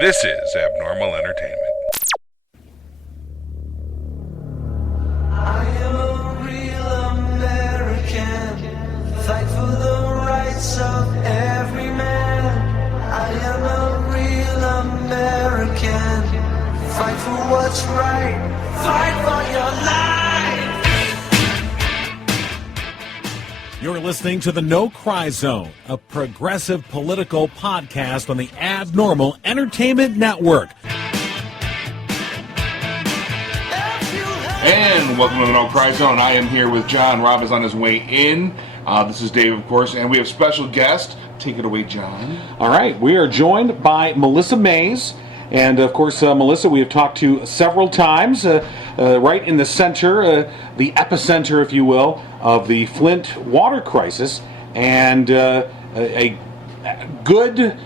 This is Abnormal Entertainment. I am a real American, fight for the rights of every man. I am a real American, fight for what's right, fight for your life. You're listening to the No Cry Zone, a progressive political podcast on the Abnormal Entertainment Network. And welcome to the No Cry Zone. I am here with John. Rob is on his way in. This is Dave, of course, and we have special guest. Take it away, John. All right, we are joined by Melissa Mays. And, of course, Melissa, we have talked to several times, right in the center, the epicenter, if you will, of the Flint Water Crisis. And a good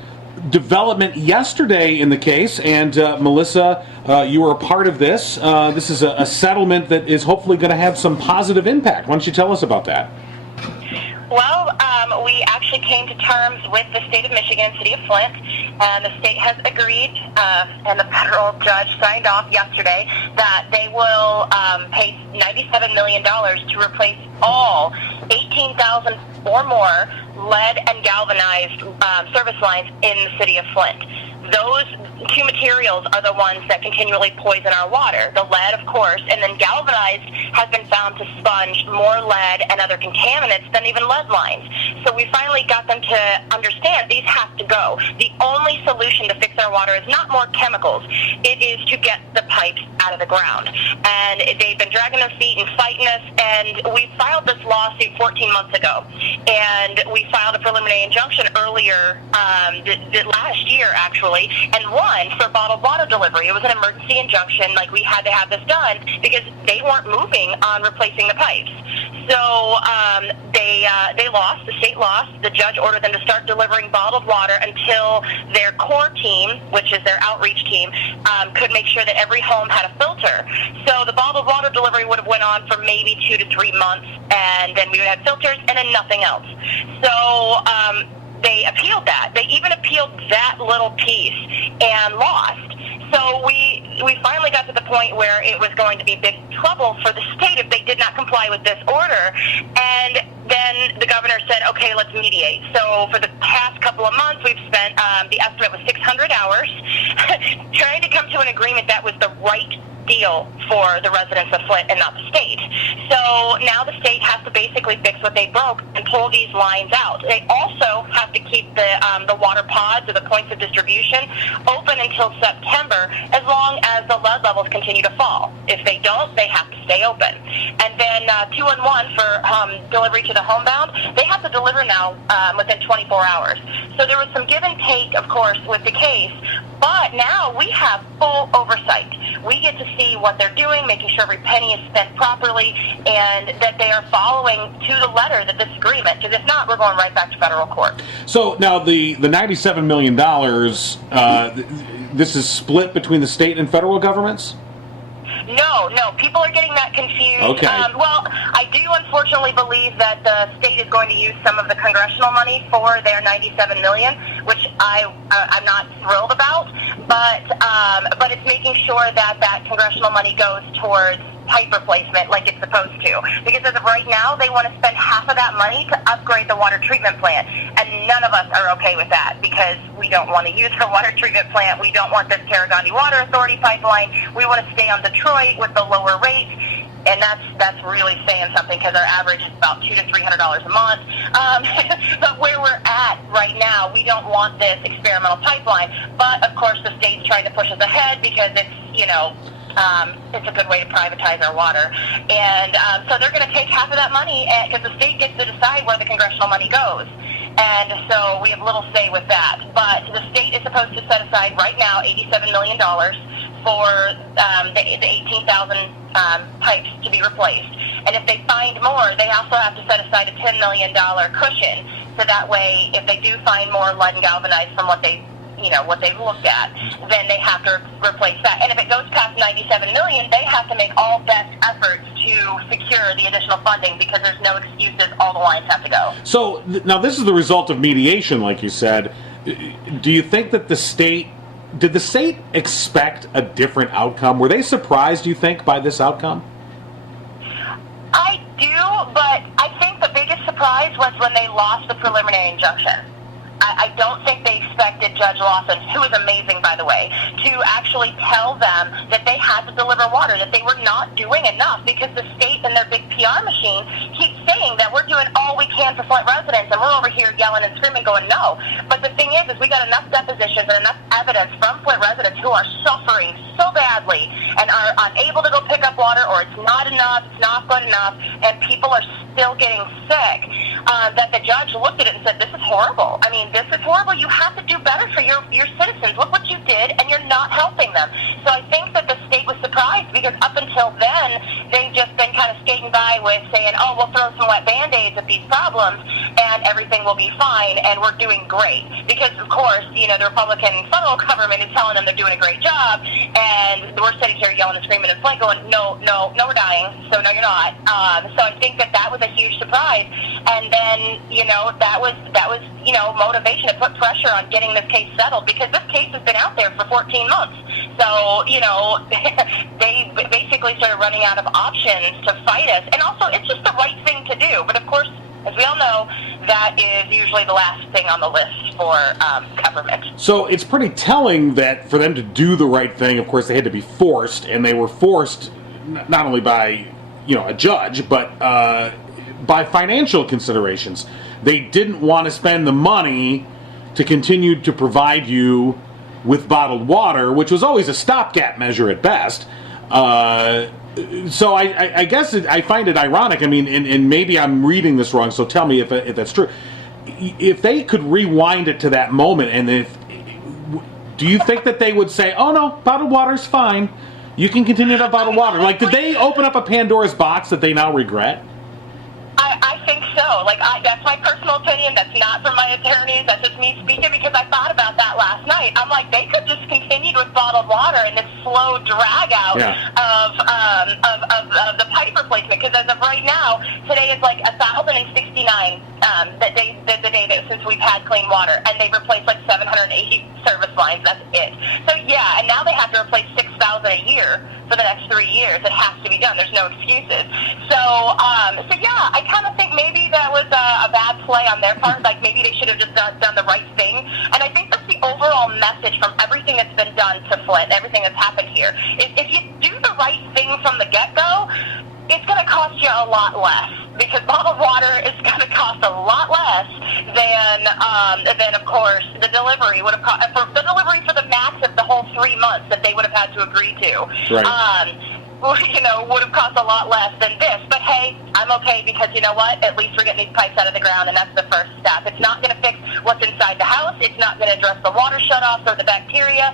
development yesterday in the case. And, Melissa, you were a part of this. This is a settlement that is hopefully going to have some positive impact. Why don't you tell us about that? Well, we actually came to terms with the state of Michigan, city of Flint, and the state has agreed, and the federal judge signed off yesterday that they will pay $97 million to replace all 18,000 or more lead and galvanized service lines in the city of Flint. Those two materials are the ones that continually poison our water. The lead, of course, and then galvanized has been found to sponge more lead and other contaminants than even lead lines. So we finally got them to understand these have to go. The only solution to fix our water is not more chemicals. It is to get the pipes out of the ground. And they've been dragging their feet and fighting us, and we filed this lawsuit 14 months ago. And we filed a preliminary injunction earlier last year, actually, and won for bottled water delivery. It was an emergency injunction, like we had to have this done because they weren't moving on replacing the pipes. So they lost, the state lost. The judge ordered them to start delivering bottled water until their core team, which is their outreach team, could make sure that every home had a filter. So the bottled water delivery would have went on for maybe 2 to 3 months, and then we would have filters and then nothing else. So they appealed that. They even appealed that little piece and lost. So we finally got to the point where it was going to be big trouble for the state if they did not comply with this order. And then the governor said, okay, let's mediate. So for the past couple of months, we've spent, the estimate was 600 hours, trying to come to an agreement that was the right deal for the residents of Flint and not the state. So now the state has to basically fix what they broke and pull these lines out. They also have to keep the water pods or the points of distribution open until September, as long as the lead levels continue to fall. If they don't, they have to stay open. And then 2-in-1 for delivery to the homebound, they have to deliver now within 24 hours. So there was some give and take, of course, with the case, but now we have full oversight. We get to see what they're doing, making sure every penny is spent properly, and that they are following to the letter the disagreement, because if not, we're going right back to federal court. So now the $97 million, this is split between the state and federal governments? No, people are getting that confused. Okay. Well, I do unfortunately believe that the state is going to use some of the congressional money for their $97 million, which I'm not thrilled about, but it's making sure that congressional money goes towards pipe replacement like it's supposed to. Because as of right now, they want to spend half of that money to upgrade the water treatment plant. And none of us are okay with that because we don't want to use the water treatment plant. We don't want this Tarragone Water Authority pipeline. We want to stay on Detroit with the lower rates. And that's really saying something because our average is about $200 to $300 a month. But where we're at right now, we don't want this experimental pipeline. But, of course, the state's trying to push us ahead because it's, it's a good way to privatize our water. And so they're going to take half of that money because the state gets to decide where the congressional money goes. And so we have little say with that. But the state is supposed to set aside right now $87 million for the 18,000 pipes to be replaced. And if they find more, they also have to set aside a $10 million cushion. So that way, if they do find more lead and galvanized from what they've looked at, then they have to replace that. And if it goes past $97 million, they have to make all best efforts to secure the additional funding because there's no excuses. All the lines have to go. So now this is the result of mediation, like you said. Do you think that the state did the state expect a different outcome? Were they surprised, you think, by this outcome? I do, but I think the biggest surprise was when they lost the preliminary injunction. I don't think they expected Judge Lawson, who is amazing, by the way, to actually tell them that they had to deliver water, that they were not doing enough, because the state and their big PR machine keeps saying that we're doing all we can for Flint residents, and we're over here yelling and screaming going, no. But the thing is we got enough depositions and enough evidence from Flint residents who are suffering so badly and are unable to go pick up water, or it's not enough, it's not good enough, and people are still getting sick, that the judge looked at it and said, this is horrible. I mean, this is horrible. You have to do better for your citizens. Look what you did, and you're not helping them. So I think that the state was surprised, because up until then, they've just been kind of skating by with saying, oh, we'll throw some wet Band-Aids at these problems, and everything will be fine, and we're doing great. Because, of course, the Republican federal government is telling them they're doing a great job, and we're sitting here yelling and screaming and Flint going, no, we're dying, so no, you're not. So I think that was a huge surprise. And then, that was motivation to put pressure on getting this case settled, because this case has been out there for 14 months. So, they basically started running out of options to fight us. And also, it's just the right thing to do. But, of course, as we all know, that is usually the last thing on the list for government. So it's pretty telling that for them to do the right thing, of course, they had to be forced, and they were forced not only by, a judge, but by financial considerations. They didn't want to spend the money to continue to provide you with bottled water, which was always a stopgap measure at best. So I guess I find it ironic. I mean, and maybe I'm reading this wrong, so tell me if that's true. If they could rewind it to that moment, and do you think that they would say, oh no, bottled water's fine, you can continue to have bottled water? Like, did they open up a Pandora's box that they now regret? I think so. That's my personal opinion. That's not from my attorneys. That's just me speaking, because I thought about that last night. I'm like, they could just continue with bottled water and this slow drag out of the pipe replacement. Because as of right now, today is like 1,069 the day that since we've had clean water, and they've replaced like 780 service lines. That's it. So yeah, and now they have to replace 6,000 a year for the next 3 years. It has to be done. There's no excuses. So yeah, I kind of think maybe that was a bad play on their part. Like, maybe they should have just done the right thing. And I think that's the overall message from everything that's been done to Flint, everything that's happened here. If you do the right thing from the get-go, it's going to cost you a lot less, because bottled water is going to cost a lot less than of course, the delivery would have cost, for the delivery for the max of the whole 3 months that they would have had to agree to. Right. Would have cost a lot less than this. But hey, I'm okay, because you know what? At least we're getting these pipes out of the ground, and that's the first step. It's not going to fix what's inside the house. It's not going to address the water shutoffs or the bacteria.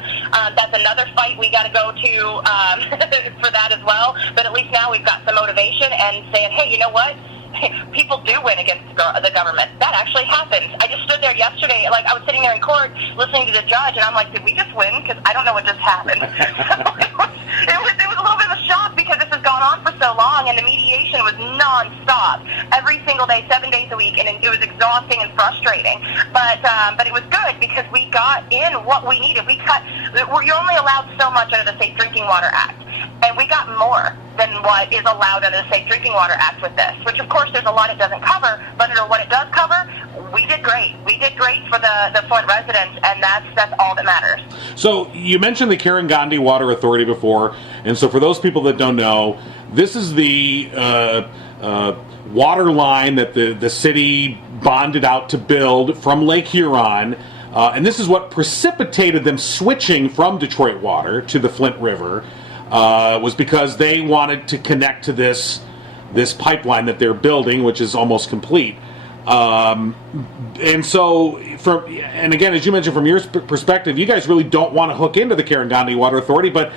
That's another fight we got to go to for that as well. But at least now we've got some motivation and saying, hey, you know what? People do win against the government. That actually happens. I just stood there yesterday, I was sitting there in court listening to the judge, and I'm like, did we just win? Because I don't know what just happened. It was a little bit of a shock, because this has gone on for so long, and the mediation was nonstop, every single day, 7 days a week, and it was exhausting and frustrating. But it was good, because we got in what we needed. You're only allowed so much under the Safe Drinking Water Act, and we got more than what is allowed under the Safe Drinking Water Act with this, which of course there's a lot it doesn't cover, but under what it does cover, we did great. We did great for the Flint residents, and that's all that matters. So you mentioned the Karangandi Water Authority before, and so for those people that don't know, this is the water line that the city bonded out to build from Lake Huron, and this is what precipitated them switching from Detroit water to the Flint River. Was because they wanted to connect to this pipeline that they're building, which is almost complete. And so, and again, as you mentioned, from your perspective, you guys really don't want to hook into the Karangandi Water Authority, but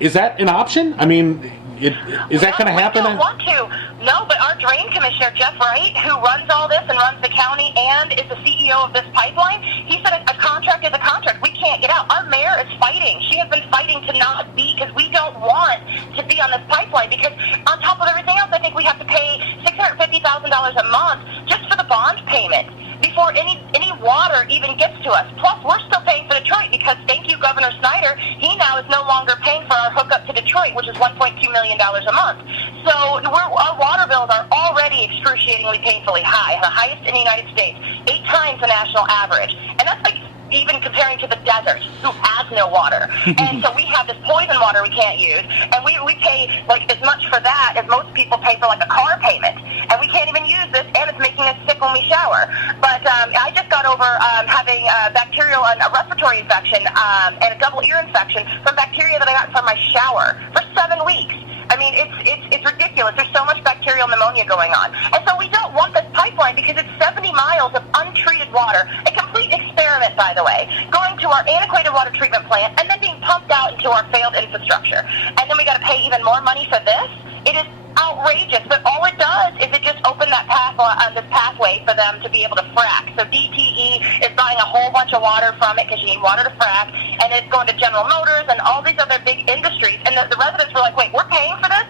is that an option? I mean, is that going to happen? We don't want to. No, but our drain commissioner, Jeff Wright, who runs all this and runs the county and is the CEO of this pipeline, he said a contract is a contract. We can't get out. Our mayor is fighting. She has been fighting to not be, because we don't want to be on this pipeline, because on top of everything else, I think we have to pay $650,000 a month just for the bond payment before any water even gets to us. Plus, we're still paying for Detroit, because thank you, Governor Snyder, he now is no longer paying for our hookup to Detroit, which is $1.2 million a month. So our water bills are already excruciatingly painfully high, the highest in the United States, 8 times the national average. And that's like even comparing to the desert, who has no water. And so we have this poison water we can't use, and we pay like as much for that as most people pay for like a car payment. And we can't even use this, and it's making us sick when we shower. But I just got over having a bacterial and a respiratory infection and a double ear infection from bacteria that I got from my shower for 7 weeks. I mean, it's ridiculous. There's so much bacterial pneumonia going on. And so we don't want this pipeline because it's 70 miles of untreated water, a complete experiment, by the way, going to our antiquated water treatment plant and then being pumped out into our failed infrastructure. And then we got to pay even more money for this? It is outrageous, but all it does is it just opened that path on this pathway for them to be able to frack. So DTE is buying a whole bunch of water from it because you need water to frack, and it's going to General Motors and all these other big industries. And the residents were like, wait, we're paying for this?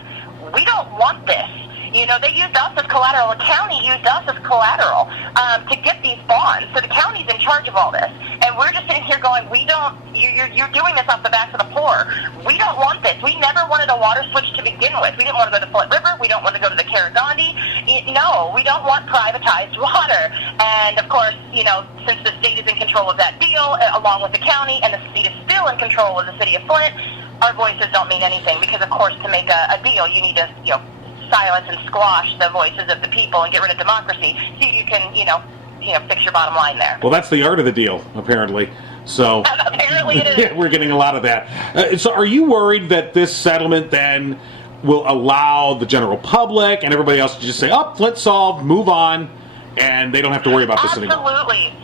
We don't want this. You know, they used us as collateral. The county used us as collateral to get these bonds. So the county's in charge of all this. And we're just sitting here going, you're doing this off the backs of the poor. We don't want this. We never wanted a water switch to begin with. We didn't want to go to the Flint River. We don't want to go to the Karagandhi. No, we don't want privatized water. And, of course, you know, since the state is in control of that deal, along with the county, and the state is still in control of the city of Flint, our voices don't mean anything because, of course, to make a deal, you need to, you know, silence and squash the voices of the people and get rid of democracy so you can, you know, fix your bottom line there. Well, that's the art of the deal, apparently. So apparently it is. Yeah, we're getting a lot of that. So are you worried that this settlement then will allow the general public and everybody else to just say, oh, Flint solved, move on, and they don't have to worry about this anymore? Absolutely.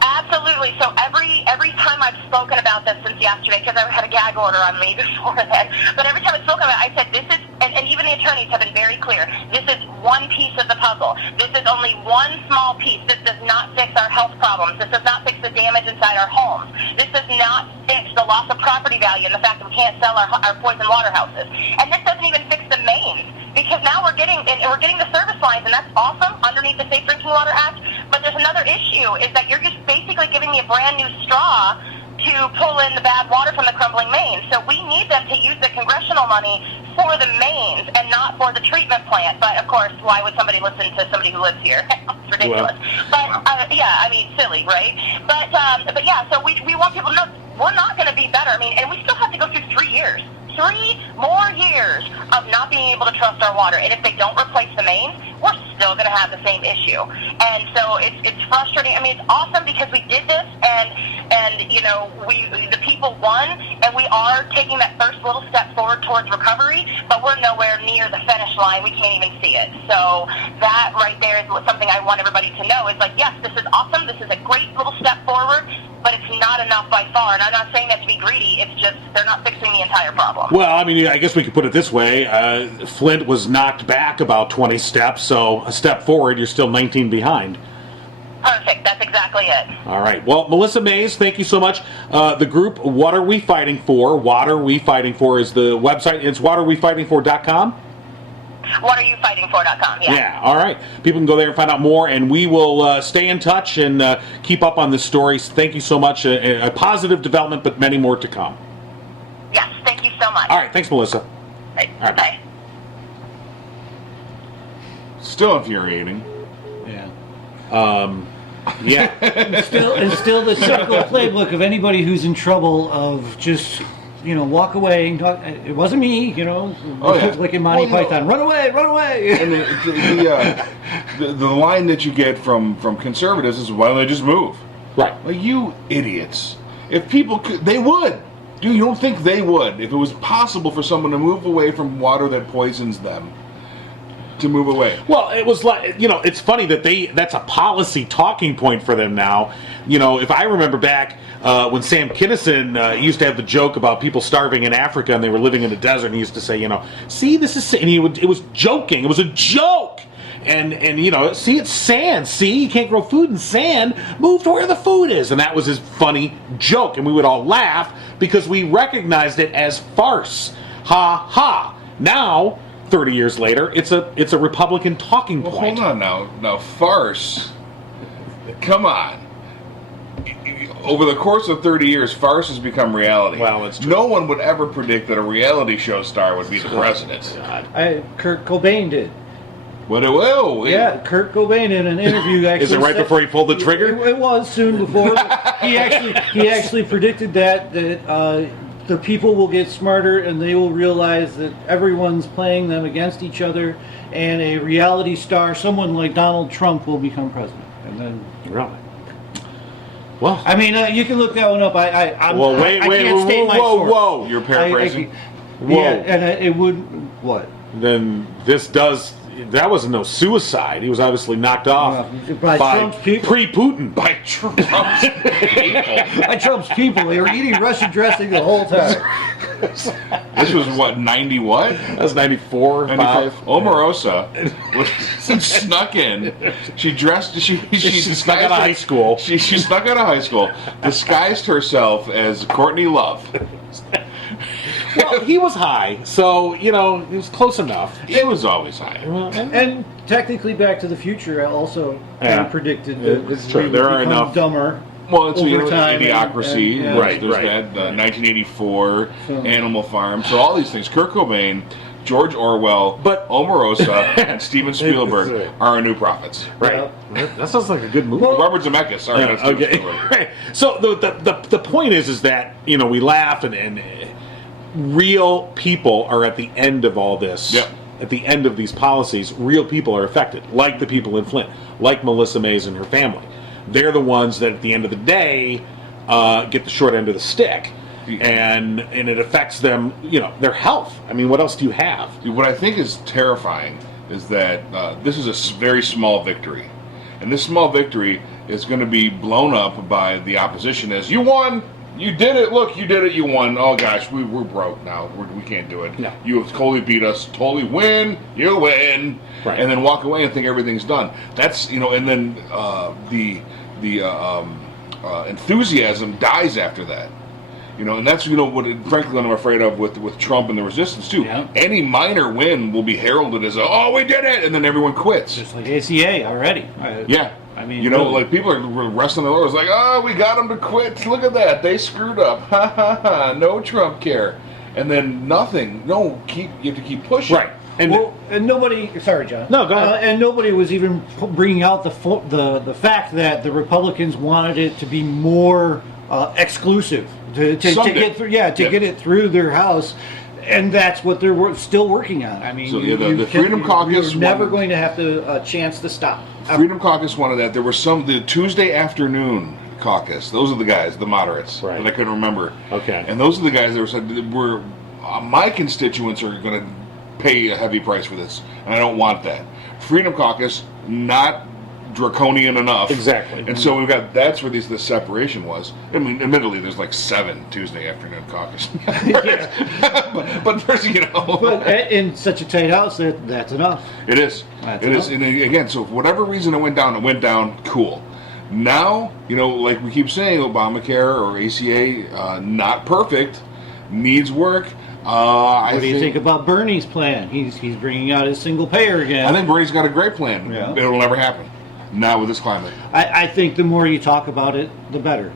Absolutely. So every time I've spoken about this since yesterday, because I had a gag order on me before then, but every time I've spoken about it, I said this is, and even the attorneys have been very clear, this is one piece of the puzzle. This is only one small piece. This does not fix our health problems. This does not fix the damage inside our homes. This does not fix the loss of property value and the fact that we can't sell our poison water houses. And this doesn't even fix the mains. Because now we're getting the service lines, and that's awesome underneath the Safe Drinking Water Act. But there's another issue, is that you're just basically giving me a brand new straw to pull in the bad water from the crumbling mains. So we need them to use the congressional money for the mains and not for the treatment plant. But of course, why would somebody listen to somebody who lives here? It's ridiculous. Well, but yeah, I mean, silly, right? But yeah, so we want people to know we're not going to be better. I mean, and we still have to go through 3 years. 3 more years of not being able to trust our water. And if they don't replace the mains, we're still going to have the same issue. And so it's frustrating. I mean, it's awesome because we did this, and you know, the people won, and we are taking that first little step forward towards recovery, but we're nowhere near the finish line. We can't even see it. So that right there is something I want everybody to know is like, yes, this is awesome. This is a great little step forward, but it's not enough by far. And I'm not saying that to be greedy. It's just they're not fixing the entire problem. Well, I mean, I guess we could put it this way. Flint was knocked back about 20 steps, so a step forward, you're still 19 behind. Perfect. That's exactly it. All right. Well, Melissa Mays, thank you so much. The group, What Are We Fighting For? What Are We Fighting For is the website. It's whatarewefightingfor.com? whatareyouffightingfor.com, yeah. Yeah, all right. People can go there and find out more, and we will stay in touch and keep up on this story. Thank you so much. A positive development, but many more to come. Yes, thank you so much. All right, thanks, Melissa. Right. All right. Bye. Still infuriating. Yeah. Yeah. Still the typical playbook of anybody who's in trouble of just, you know, walk away and talk. It wasn't me, you know, Oh, yeah. like in Monty Well, you Python. Run away, run away. And the line that you get from conservatives is, why don't they just move? Right. Like, you idiots. If people could, they would. Dude, you don't think they would? If it was possible for someone to move away from water that poisons them, to move away. Well, it was like, you know, it's funny that that's a policy talking point for them now. You know, if I remember back when Sam Kinison used to have the joke about people starving in Africa and they were living in the desert, and he used to say, you know, see, this is, and it was joking. It was a joke. And you know, see, it's sand. See, you can't grow food in sand. Move to where the food is. And that was his funny joke. And we would all laugh because we recognized it as farce. Ha ha. Now, 30 years later, it's a Republican talking Well, point. hold on now. Now, farce. Come on. over the course of 30 years, farce has become reality. Well, that's true. No one would ever predict that a reality show star would be the president. Kurt Cobain did. But it will. Yeah, Kurt Cobain in an interview actually. Is it right before he pulled the trigger? It was soon before. But he actually predicted that the people will get smarter and they will realize that everyone's playing them against each other, and a reality star, someone like Donald Trump, will become president. And then, Really? Well, I mean, you can look that one up. I can't state my source. whoa! You're paraphrasing? Whoa. Yeah, and it would what? Then this does. That was no suicide. He was obviously knocked off By Trump's people. Pre-Putin. By Trump's people. By Trump's people. They were eating Russian dressing the whole time. This was what, 90 what? That was 94, 5. Omarosa snuck in. She dressed. She snuck out of high school. She snuck out of high school. Disguised herself as Courtney Love. Well, he was high, so it was close enough. It was always high. And technically, Back to the Future also predicted that It's true. we would There are become enough- dumber. Well, it's over time. Idiocracy. and- Right. There's that 1984 Animal Farm. So all these things. Kurt Cobain, George Orwell, But- Omarosa, and Steven Spielberg Right. are our new prophets. Right. That sounds like a good movie. Robert Zemeckis. Sorry, not Steven Okay. Spielberg. Right. So the point is that we laugh and real people are at the end of all this. Yep. At the end of these policies, real people are affected, like the people in Flint, like Melissa Mays and her family. They're the ones that, at the end of the day, get the short end of the stick, and it affects them, their health. I mean, what else do you have? What I think is terrifying is that this is a very small victory. And this small victory is going to be blown up by the opposition as, you won! You did it! Look, you did it! You won! Oh gosh, we're broke now. We can't do it. No. You have totally beat us. Totally win! You win! Right. And then walk away and think everything's done. That's, and then the enthusiasm dies after that. And that's frankly what I'm afraid of with Trump and the resistance too. Yeah. Any minor win will be heralded as we did it, and then everyone quits. Just like ACA already. Yeah. I mean, like people are resting their laurels, like, we got them to quit. Look at that, they screwed up. Ha ha ha. No Trump care, and then nothing. No, you have to keep pushing. Right. And and nobody. Sorry, John. No, go ahead. And nobody was even bringing out the fact that the Republicans wanted it to be more exclusive to get through. Yeah, to get it through their House. And that's what they're still working on. I mean, So, the Freedom Caucus you're never wanted- going to have a chance to stop. Freedom Caucus wanted that. There were the Tuesday afternoon caucus. Those are the guys, the moderates, Right. that I couldn't remember. Okay. And those are the guys that said my constituents are going to pay a heavy price for this, and I don't want that. Freedom Caucus, not draconian enough. Exactly. And so that's where the separation was. I mean, admittedly, there's like 7 Tuesday afternoon caucus. but there's, But in such a tight house, that's enough. It is. That's It is. enough. And again, so for whatever reason it went down, cool. Now, like we keep saying, Obamacare or ACA, not perfect, needs work. What do you think about Bernie's plan? He's bringing out his single payer again. I think Bernie's got a great plan. Yeah. It'll never happen. Not with this climate. I think the more you talk about it, the better.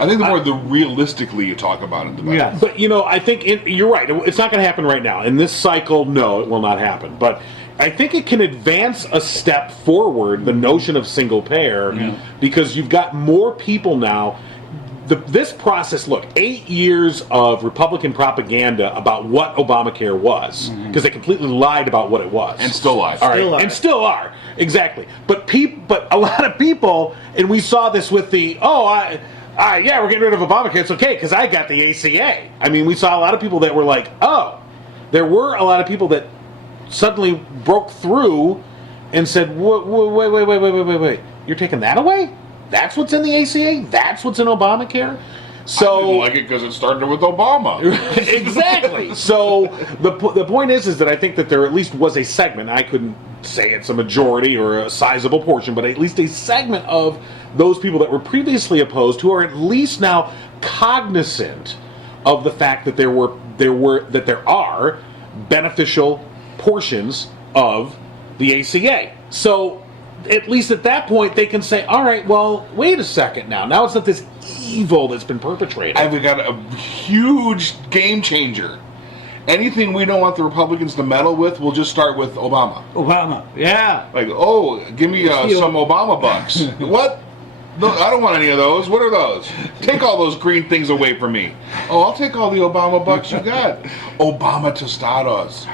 I think the more realistically you talk about it, the better. Yeah. But I think you're right. It's not going to happen right now. In this cycle, no, it will not happen. But I think it can advance a step forward, the notion of single payer, because you've got more people now. This process, look, 8 years of Republican propaganda about what Obamacare was, because they completely lied about what it was. And still lie. All right, Still are. and still are. Exactly. But a lot of people, and we saw this with the, we're getting rid of Obamacare, it's okay, because I got the ACA. I mean, we saw a lot of people that were like, there were a lot of people that suddenly broke through and said, wait, you're taking that away? That's what's in the ACA? That's what's in Obamacare? So I didn't like it because it started with Obama. Exactly. So the point is that I think that there at least was a segment. I couldn't say it's a majority or a sizable portion, but at least a segment of those people that were previously opposed who are at least now cognizant of the fact that there are beneficial portions of the ACA. So at least at that point, they can say, all right, well, wait a second now. Now it's not this evil that's been perpetrated. I've got a huge game changer. Anything we don't want the Republicans to meddle with, we'll just start with Obama. Obama, yeah. Like, oh, give me some Obama bucks. What? No, I don't want any of those. What are those? Take all those green things away from me. Oh, I'll take all the Obama bucks you got. Obama tostados.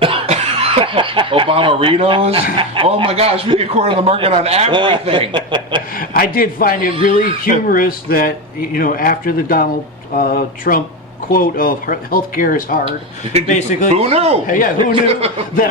Obama Ritos. Oh my gosh, we could corner the market on everything. I did find it really humorous that, after the Donald Trump quote of healthcare is hard, basically. Who knew? Yeah, who knew? That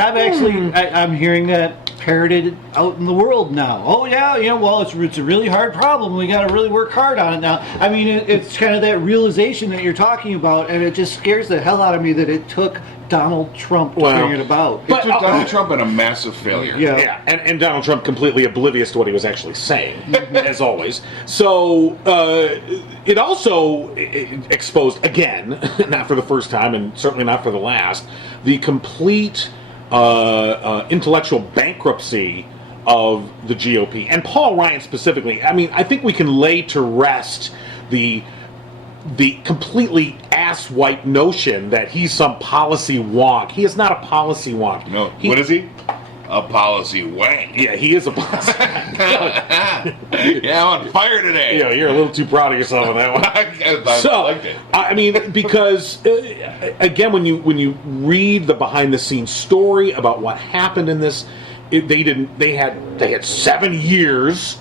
I'm hearing that parroted out in the world now. Oh yeah, well, it's a really hard problem. We got to really work hard on it now. I mean, it's kind of that realization that you're talking about, and it just scares the hell out of me that it took Donald Trump to bring it about. It took Donald Trump and a massive failure. Yeah. And Donald Trump completely oblivious to what he was actually saying, as always. So it also exposed, again, not for the first time and certainly not for the last, the complete intellectual bankruptcy of the GOP. And Paul Ryan specifically. I mean, I think we can lay to rest the completely ass-wipe notion that he's some policy wonk. He is not a policy wonk. No. What is he? A policy wank. Yeah, he is a policy wonk. Yeah, I'm on fire today. You're a little too proud of yourself on that one. I liked it. I mean, because again, when you read the behind-the-scenes story about what happened in this, they had 7 years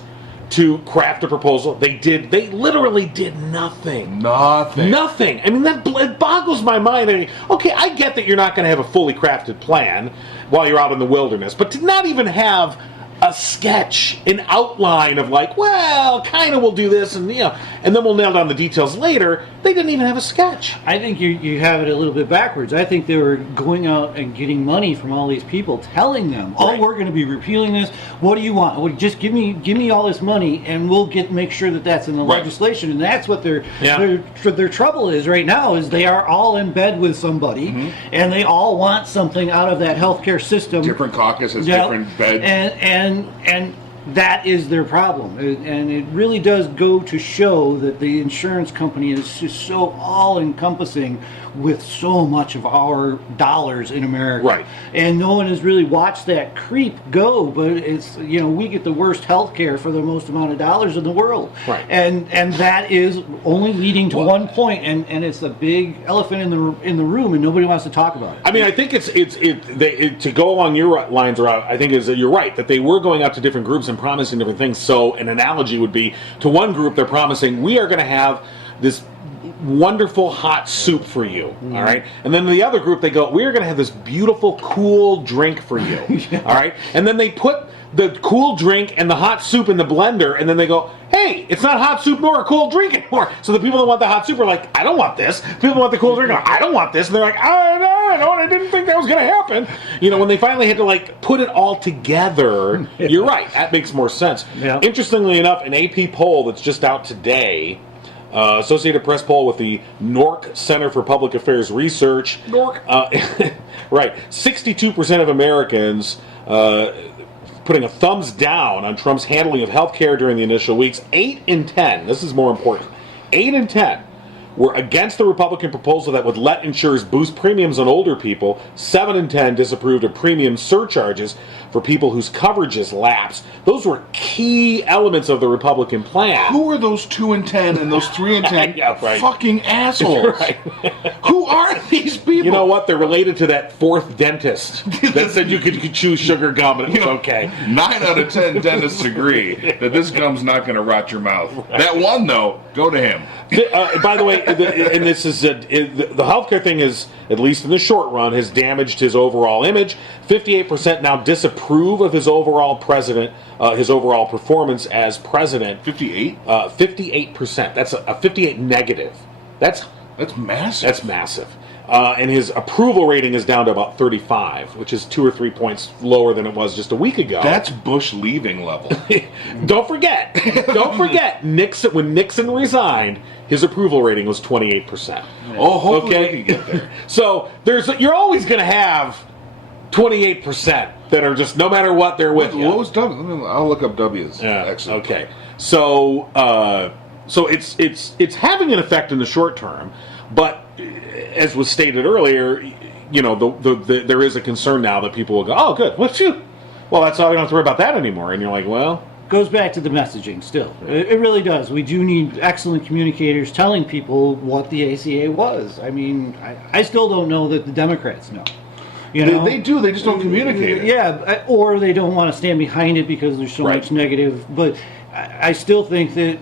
to craft a proposal. They literally did nothing. Nothing. I mean, it boggles my mind. I mean, okay, I get that you're not going to have a fully crafted plan while you're out in the wilderness, but to not even have a sketch, an outline of like, well, kind of we'll do this, and and then we'll nail down the details later. They didn't even have a sketch. I think you have it a little bit backwards. I think they were going out and getting money from all these people, telling them, "Oh, we're going to be repealing this. What do you want? Well, just give me all this money, and we'll make sure that that's in the legislation." And that's what their trouble is right now. Is they are all in bed with somebody, and they all want something out of that healthcare system. Different caucuses, different beds, and that is their problem, and it really does go to show that the insurance company is just so all-encompassing with so much of our dollars in America. Right. And no one has really watched that creep go, but it's, we get the worst health care for the most amount of dollars in the world. Right. And that is only leading to one point, and it's a big elephant in the room, and nobody wants to talk about it. I mean, I think to go along your lines, Rob, I think is that you're right, that they were going out to different groups and promising different things. So an analogy would be, to one group they're promising, we are going to have this wonderful hot soup for you, all right? And then the other group, they go, we're going to have this beautiful cool drink for you, all right? And then they put the cool drink and the hot soup in the blender, and then they go, hey, it's not hot soup nor a cool drink anymore. So the people that want the hot soup are like, I don't want this. People that want the cool drink are like, I don't want this. And they're like, I didn't think that was going to happen. When they finally had to put it all together, you're right, that makes more sense. Yeah. Interestingly enough, an AP poll that's just out today, Associated Press poll with the NORC Center for Public Affairs Research. NORC. Right. 62% of Americans putting a thumbs down on Trump's handling of health care during the initial weeks. 8 in 10, this is more important, 8 in 10 were against the Republican proposal that would let insurers boost premiums on older people. 7 in 10 disapproved of premium surcharges for people whose coverages lapse. Those were key elements of the Republican plan. Who are those 2 in 10 and those 3 in 10 Yeah, right. fucking assholes? Right. Who are these people? You know what? They're related to that fourth dentist that said you could chew sugar gum and it was okay. 9 out of 10 dentists agree that this gum's not going to rot your mouth. That one, though, go to him. By the way, and this is the healthcare thing is, at least in the short run, has damaged his overall image. 58% now disapprove of his overall performance as president. 58? 58%. That's a 58 negative. That's massive. That's massive. And his approval rating is down to about 35, which is 2 or 3 points lower than it was just a week ago. That's Bush leaving level. Don't forget, Nixon, when Nixon resigned, his approval rating was 28%. Oh, hopefully we can get there. So you're always going to have 28% that are just no matter what they're with you. What was W? I'll look up W's. Yeah. Exit. Okay. So it's having an effect in the short term, but as was stated earlier, there is a concern now that people will go, oh, good, well, phew. Well, that's all. You don't have to worry about that anymore. And you're like, well, goes back to the messaging. Still, it really does. We do need excellent communicators telling people what the ACA was. I mean, I still don't know that the Democrats know. They do. They just don't communicate it. Yeah, or they don't want to stand behind it because there's so much negative. But I still think that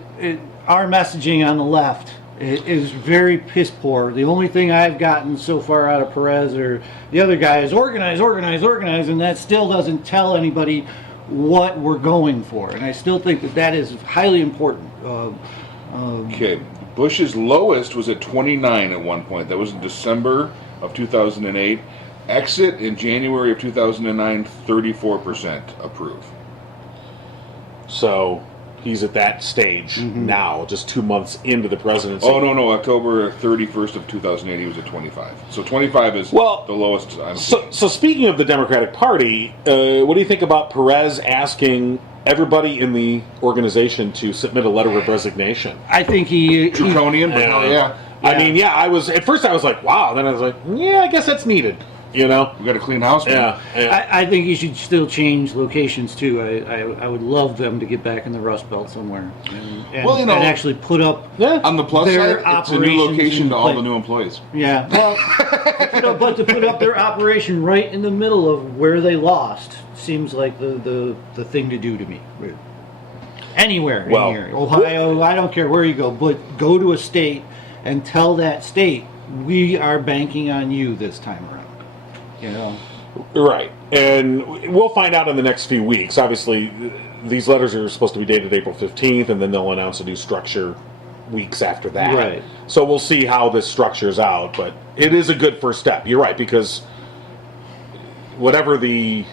our messaging on the left is very piss poor. The only thing I've gotten so far out of Perez or the other guy is organize, and that still doesn't tell anybody what we're going for. And I still think that is highly important. Okay. Bush's lowest was at 29 at one point. That was in December of 2008. Exit in January of 2009, 34% approve. So he's at that stage now, just 2 months into the presidency. Oh, no. October 31st of 2008, he was at 25. So 25 is the lowest I'm seeing. So speaking of the Democratic Party, what do you think about Perez asking everybody in the organization to submit a letter of resignation? I think he... Draconian, but yeah. I mean, at first I was like, wow. Then I was like, yeah, I guess that's needed. We got a clean house, man. Yeah. I think you should still change locations too. I would love them to get back in the Rust Belt somewhere and actually put up on the plus their side, it's a new location to all the new employees. Yeah, well, but to put up their operation right in the middle of where they lost seems like the thing to do to me. Anywhere in here, Ohio, I don't care where you go, but go to a state and tell that state we are banking on you this time around. Right, and we'll find out in the next few weeks. Obviously, these letters are supposed to be dated April 15th, and then they'll announce a new structure weeks after that. Right. So we'll see how this structures out, but it is a good first step. You're right, because whatever the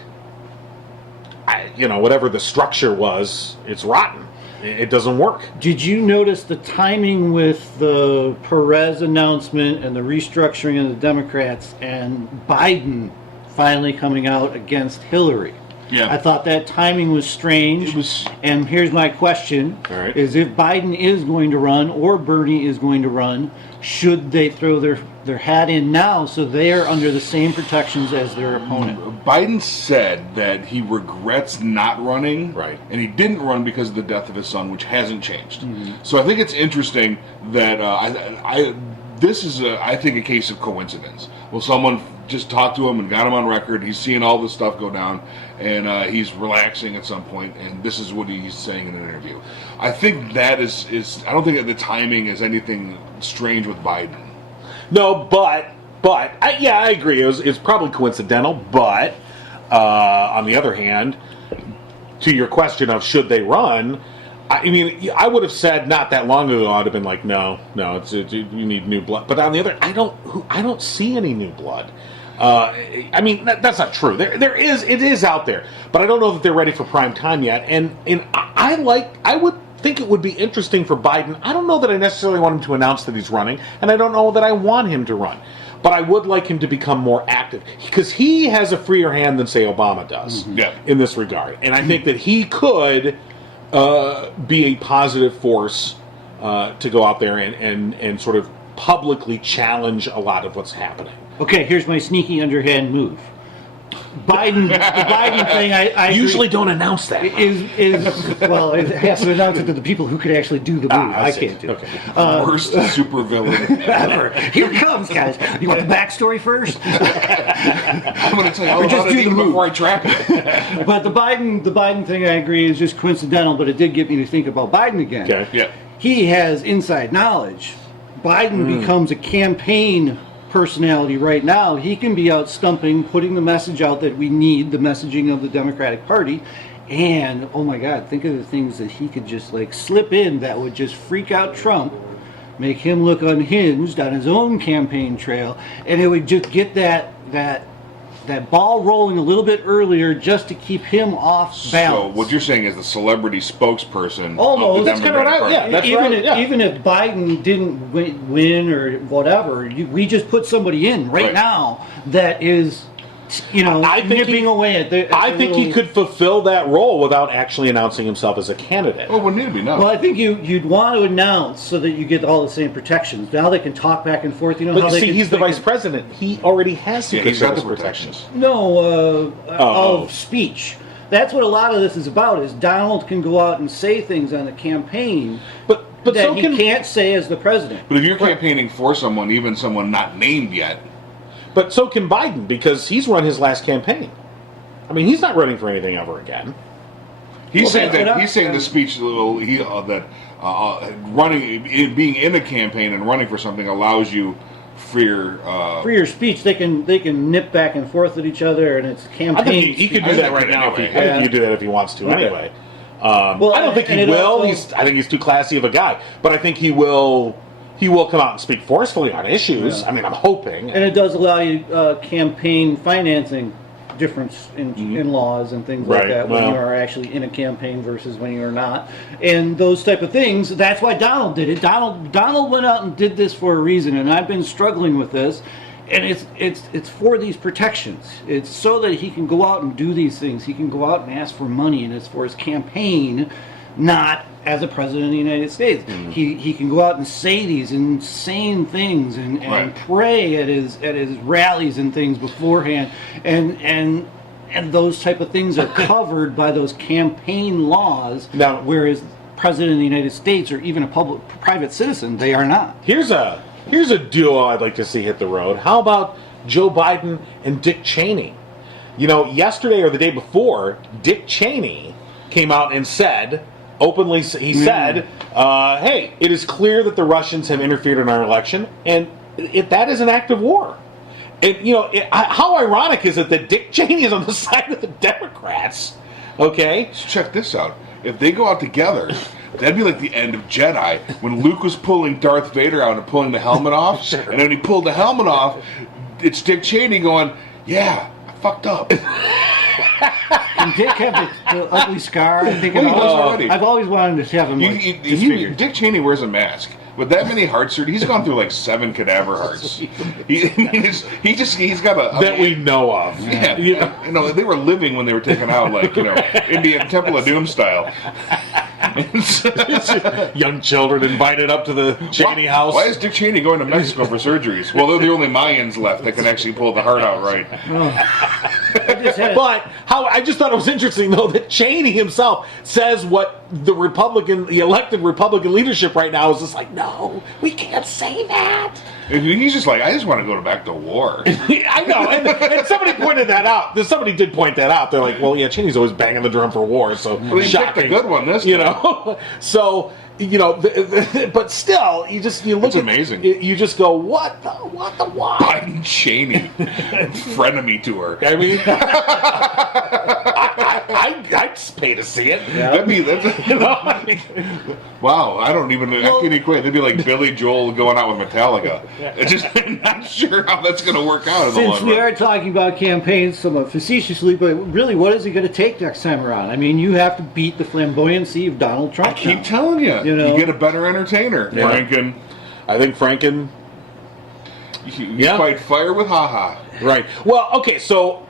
structure was, it's rotten. It doesn't work. Did you notice the timing with the Perez announcement and the restructuring of the Democrats and Biden finally coming out against Hillary? Yeah. I thought that timing was strange. And here's my question. All right. Is if Biden is going to run or Bernie is going to run, should they throw their hat in now so they are under the same protections as their opponent? Biden said that he regrets not running, right, and he didn't run because of the death of his son, which hasn't changed. So I think it's interesting that this is, I think, a case of coincidence. Well, someone just talked to him and got him on record. He's seeing all this stuff go down, and he's relaxing at some point, and this is what he's saying in an interview. I think that is I don't think that the timing is anything strange with Biden. No, but I agree. It's probably coincidental, but on the other hand, to your question of should they run, I mean, I would have said not that long ago. I'd have been like, no, you need new blood. But on the other, I don't see any new blood. I mean, that's not true. It is out there, but I don't know that they're ready for prime time yet. And I would think it would be interesting for Biden. I don't know that I necessarily want him to announce that he's running, and I don't know that I want him to run. But I would like him to become more active, because he has a freer hand than, say, Obama does in this regard. And I think that he could be a positive force to go out there and sort of publicly challenge a lot of what's happening. Okay, here's my sneaky underhand move. The Biden thing, I usually agree, don't announce that. Well, it has to announce it to the people who could actually do the move. I can't do it. Okay. Worst supervillain ever. Here it comes, guys. You want the backstory first? I'm going to tell you all about it even before I trap it. But the Biden thing, I agree, is just coincidental, but it did get me to think about Biden again. Okay. Yeah. He has inside knowledge. Biden becomes a campaign personality right now. He can be out stumping, putting the message out that we need, the messaging of the Democratic Party, and oh my God, think of the things that he could just like slip in that would just freak out Trump, make him look unhinged on his own campaign trail, and it would just get that ball rolling a little bit earlier just to keep him off balance. So what you're saying is the celebrity spokesperson Almost. of the That's Democratic Party. Even if Biden didn't win or whatever, we just put somebody in right now that is I think nipping away at the. I think he could fulfill that role without actually announcing himself as a candidate. Well, wouldn't it be? No. Well, I think you'd want to announce so that you get all the same protections. Now they can talk back and forth. But you see, he's the vice president. He already has Secret he's got the Service protections. No, of speech. That's what a lot of this is about. Is Donald can go out and say things on the campaign, But that so he can can't say as the president. But if you're campaigning for someone, even someone not named yet, But so can Biden, because he's run his last campaign. I mean, he's not running for anything ever again. he's saying that's what that he's saying the speech that running, being in a campaign and running for something allows you Freer speech. They can nip back and forth at each other, and it's campaign. I think he could do I that think right he now. could I anyway. think he could do that if he wants to anyway. Well, I don't think he and it will. also- I think he's too classy of a guy. But I think he will. He will come out and speak forcefully on issues. I mean, I'm hoping. And it does allow you campaign financing difference in laws and things like Right, that when well. you are actually in a campaign versus when you are not, and those type of things. That's why Donald did it. Donald went out and did this for a reason, and I've been struggling with this. And it's for these protections. It's so that he can go out and do these things. He can go out and ask for money, and it's for his campaign, not as a president of the United States. He can go out and say these insane things and Right. pray at his rallies and things beforehand, and those type of things are covered by those campaign laws. Now- whereas president of the United States or even a private citizen, they are not. Here's a duo I'd like to see hit the road. How about Joe Biden and Dick Cheney? You know, yesterday or the day before, Dick Cheney came out and said openly, he said, "Hey, it is clear that the Russians have interfered in our election, and that is an act of war." And you know, how ironic is it that Dick Cheney is on the side of the Democrats? Okay, check this out. If they go out together, that'd be like the end of Jedi when Luke was pulling Darth Vader out and pulling the helmet off, and then when he pulled the helmet off, it's Dick Cheney going, "Yeah, I fucked up." And Dick have the ugly scar. I think Well, he does already. I've always wanted to have him disfigured. Dick Cheney wears a mask. With that many heart surgeries, he's gone through like 7 cadaver hearts. He's got a that we know of. Yeah, you know, they were living when they were taken out, like, you know, Indian Temple of Doom style. Young children invited up to the Cheney house. Why is Dick Cheney going to Mexico for surgeries? Well, they're the only Mayans left that can actually pull the heart out right. But I just thought it was interesting, though, that Cheney himself says what the elected Republican leadership right now is just like, no, we can't say that. And he's just like, I just want to go back to war. I know, and somebody pointed that out. Somebody did point that out. They're like, well, yeah, Cheney's always banging the drum for war, so Well, he picked shocking. a good one this You time. know, so you know, but still, you look It's at amazing. You just go, what the why? Biden Cheney, frenemy tour. I mean, I'd pay to see it. That'd be You know, I mean, wow. I can't equate. That'd be like Billy Joel going out with Metallica. It's just I'm not sure how that's going to work out in the Since long we run. are talking about campaigns somewhat facetiously, but really, what is he going to take next time around? I mean, you have to beat the flamboyancy of Donald Trump. I keep now. telling you, You know? you get a better entertainer, Yeah. Franken. I think Franken. You fight fire with haha. Right. Well, okay. So,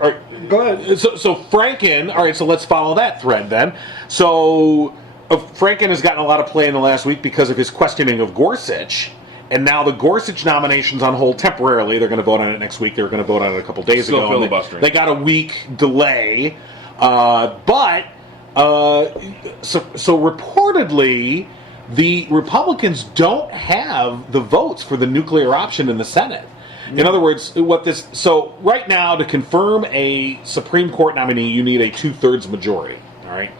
all right, Go ahead. So Franken. All right. So let's follow that thread then. So Franken has gotten a lot of play in the last week because of his questioning of Gorsuch. And now the Gorsuch nomination's on hold temporarily. They're going to vote on it next week. They were going to vote on it a couple days Still ago. and filibustering. They got a week delay. So reportedly, the Republicans don't have the votes for the nuclear option in the Senate. In other words, so right now to confirm a Supreme Court nominee, you need a 2/3 majority. All right,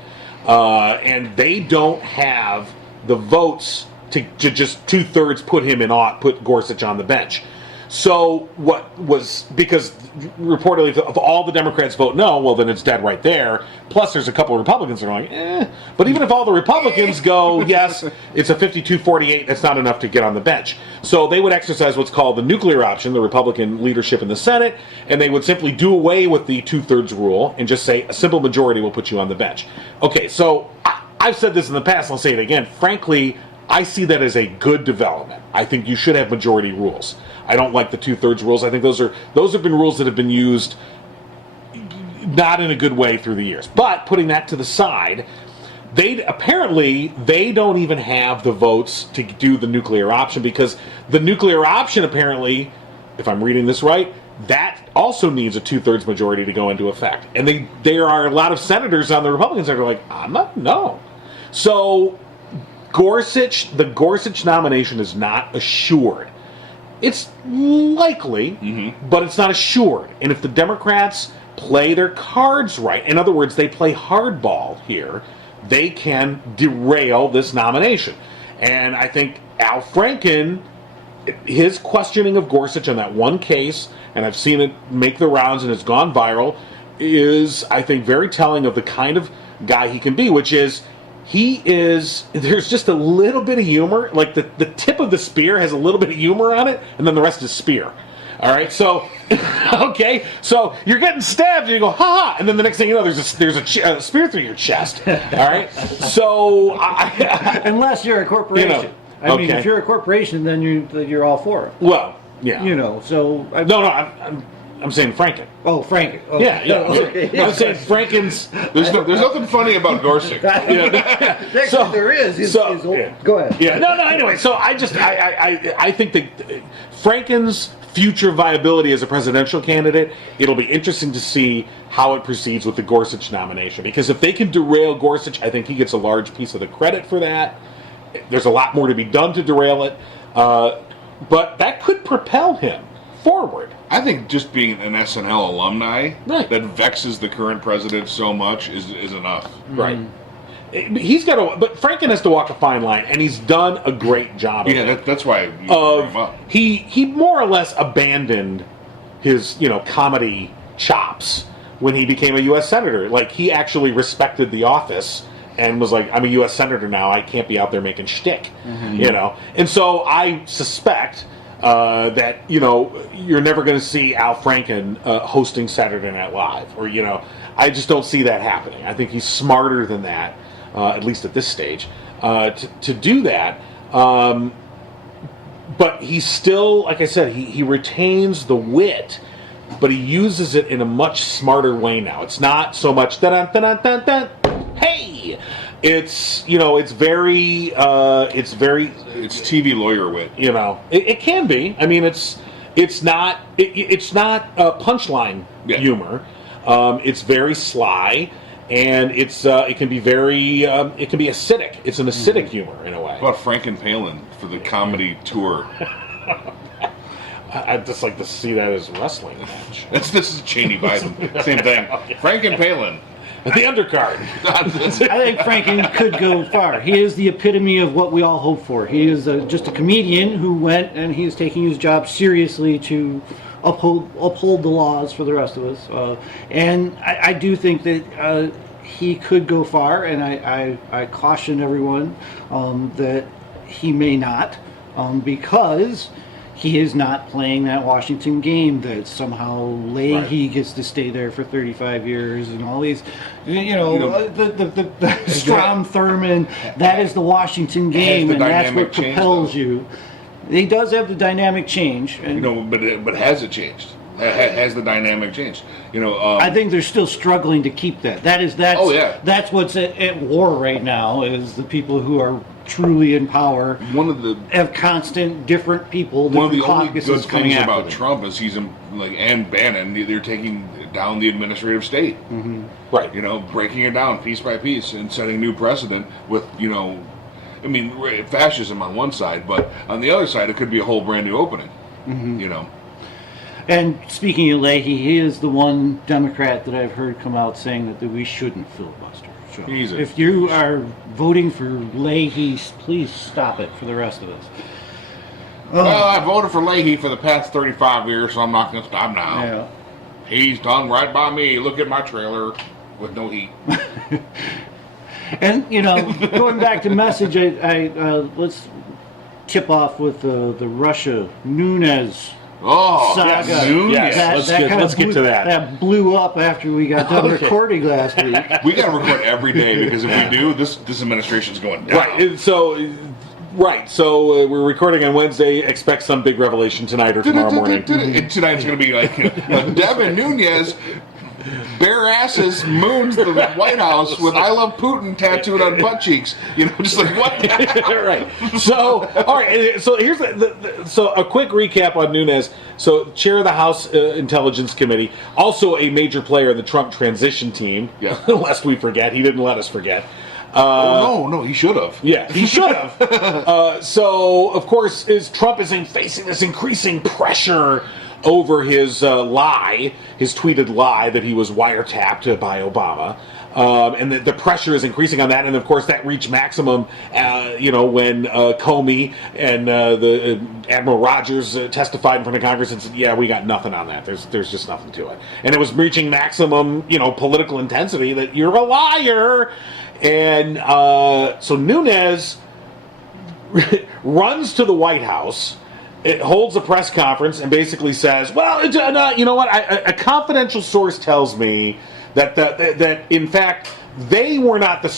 and they don't have the votes to just 2/3 put Gorsuch on the bench. So because reportedly if all the Democrats vote no, well then it's dead right there. Plus there's a couple of Republicans that are like, But even if all the Republicans go yes, it's a 52-48, that's not enough to get on the bench. So they would exercise what's called the nuclear option, the Republican leadership in the Senate, and they would simply do away with the 2/3 rule and just say a simple majority will put you on the bench. Okay, so I've said this in the past, I'll say it again. Frankly, I see that as a good development. I think you should have majority rules. I don't like the 2/3 rules. I think those have been rules that have been used not in a good way through the years. But putting that to the side, they don't even have the votes to do the nuclear option, because the nuclear option, apparently, if I'm reading this right, that also needs a 2/3 majority to go into effect. And there are a lot of senators on the Republicans that are like, no. So the Gorsuch nomination is not assured. It's likely, but it's not assured. And if the Democrats play their cards right, in other words, they play hardball here, they can derail this nomination. And I think Al Franken, his questioning of Gorsuch on that one case, and I've seen it make the rounds and it's gone viral, is, I think, very telling of the kind of guy he can be, which is, there's just a little bit of humor, like the tip of the spear has a little bit of humor on it, and then the rest is spear. All right, so, okay, so you're getting stabbed, and you go, ha ha, and then the next thing you know, there's a spear through your chest. All right, so unless you're a corporation. I mean, if you're a corporation, then you're all for it. Well, yeah, So I'm saying Franken. Oh, Franken. Oh. Yeah. Okay. I'm saying Franken's. There's nothing funny about Gorsuch. So, there is. Go ahead. Yeah. No. Anyway, so I think that Franken's future viability as a presidential candidate, it'll be interesting to see how it proceeds with the Gorsuch nomination. Because if they can derail Gorsuch, I think he gets a large piece of the credit for that. There's a lot more to be done to derail it, but that could propel him forward. I think just being an SNL alumni that vexes the current president so much is enough. Right. He's got to, but Franken has to walk a fine line, and he's done a great job. That's why you bring him up. He more or less abandoned his comedy chops when he became a U.S. senator. Like, he actually respected the office and was like, I'm a U.S. senator now. I can't be out there making shtick, And so I suspect that you're never going to see Al Franken hosting Saturday Night Live, or I just don't see that happening. I think he's smarter than that, at least at this stage, to do that. But he's still, like I said, he retains the wit, but he uses it in a much smarter way now. It's not so much dun-dun-dun-dun-dun, hey. It's it's very it's TV lawyer wit. It can be. I mean, it's not punchline humor. It's very sly, and it can be very it can be acidic. It's an acidic humor in a way. What about Frank and Palin for the comedy tour? I'd just like to see that as a wrestling match. This is Cheney Biden. Same thing. Okay. Frank and Palin. The undercard. I think Franken could go far. He is the epitome of what we all hope for. He is just a comedian who went, and he's taking his job seriously to uphold the laws for the rest of us. And I do think that he could go far, and I caution everyone that he may not, because he is not playing that Washington game that somehow Leahy gets to stay there for 35 years and all these, the Strom Thurmond, that is the Washington game, and that's what propels you. He does have the dynamic change. And, but has it changed? Has the dynamic changed? I think they're still struggling to keep that. That's what's at war right now, is the people who are truly in power. Have constant different people. One of the only good things about Trump is he's and Bannon. They're taking down the administrative state, right? Breaking it down piece by piece and setting new precedent with fascism on one side, but on the other side, it could be a whole brand new opening. And speaking of Leahy, he is the one Democrat that I've heard come out saying that we shouldn't filibuster. So if you are voting for Leahy, please stop it for the rest of us. Well, I voted for Leahy for the past 35 years, so I'm not going to stop now. Yeah. He's done right by me. Look at my trailer with no heat. And, going back to message, let's tip off with the Russia Nunes saga. Yes, let's get to that. That blew up after we got done recording last week. We got to record every day, because if we do, this administration's going down. Right. So Right. So we're recording on Wednesday. Expect some big revelation tonight or tomorrow morning. And tonight's going to be like Devin Nunes bare asses moons the White House with "I love Putin" tattooed on butt cheeks. Just like what? Right. So, all right. So here's so a quick recap on Nunes. So, chair of the House Intelligence Committee, also a major player in the Trump transition team. Yeah. Lest we forget, he didn't let us forget. No, he should have. Yeah, he should have. So, of course, Trump is facing this increasing pressure over his his tweeted lie that he was wiretapped by Obama. And the pressure is increasing on that. And, of course, that reached maximum, when Comey and the Admiral Rogers testified in front of Congress and said, yeah, we got nothing on that. There's just nothing to it. And it was reaching maximum, political intensity that you're a liar. And so Nunes runs to the White House. It holds a press conference and basically says, "Well, you know what? A confidential source tells me that in fact they were not the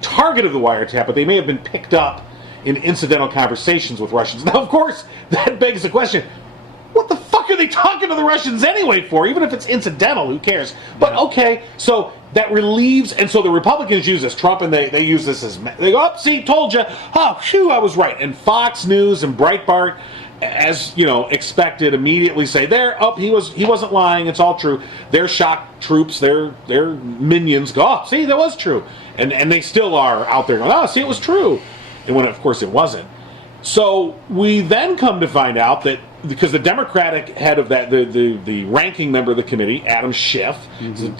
target of the wiretap, but they may have been picked up in incidental conversations with Russians." Now, of course, that begs the question: what the fuck are they talking to the Russians anyway for? Even if it's incidental, who cares? But okay, so that relieves, and so the Republicans use this, Trump, and they use this as, they go, "Oh, see, told you, oh, phew, I was right." And Fox News and Breitbart, as expected, immediately say, he wasn't lying, it's all true. Their shock troops, their minions go, "Oh, see, that was true." And they still are out there going, "Oh, see, it was true." And when, of course, it wasn't. So we then come to find out that because the Democratic head of that, the ranking member of the committee, Adam Schiff, the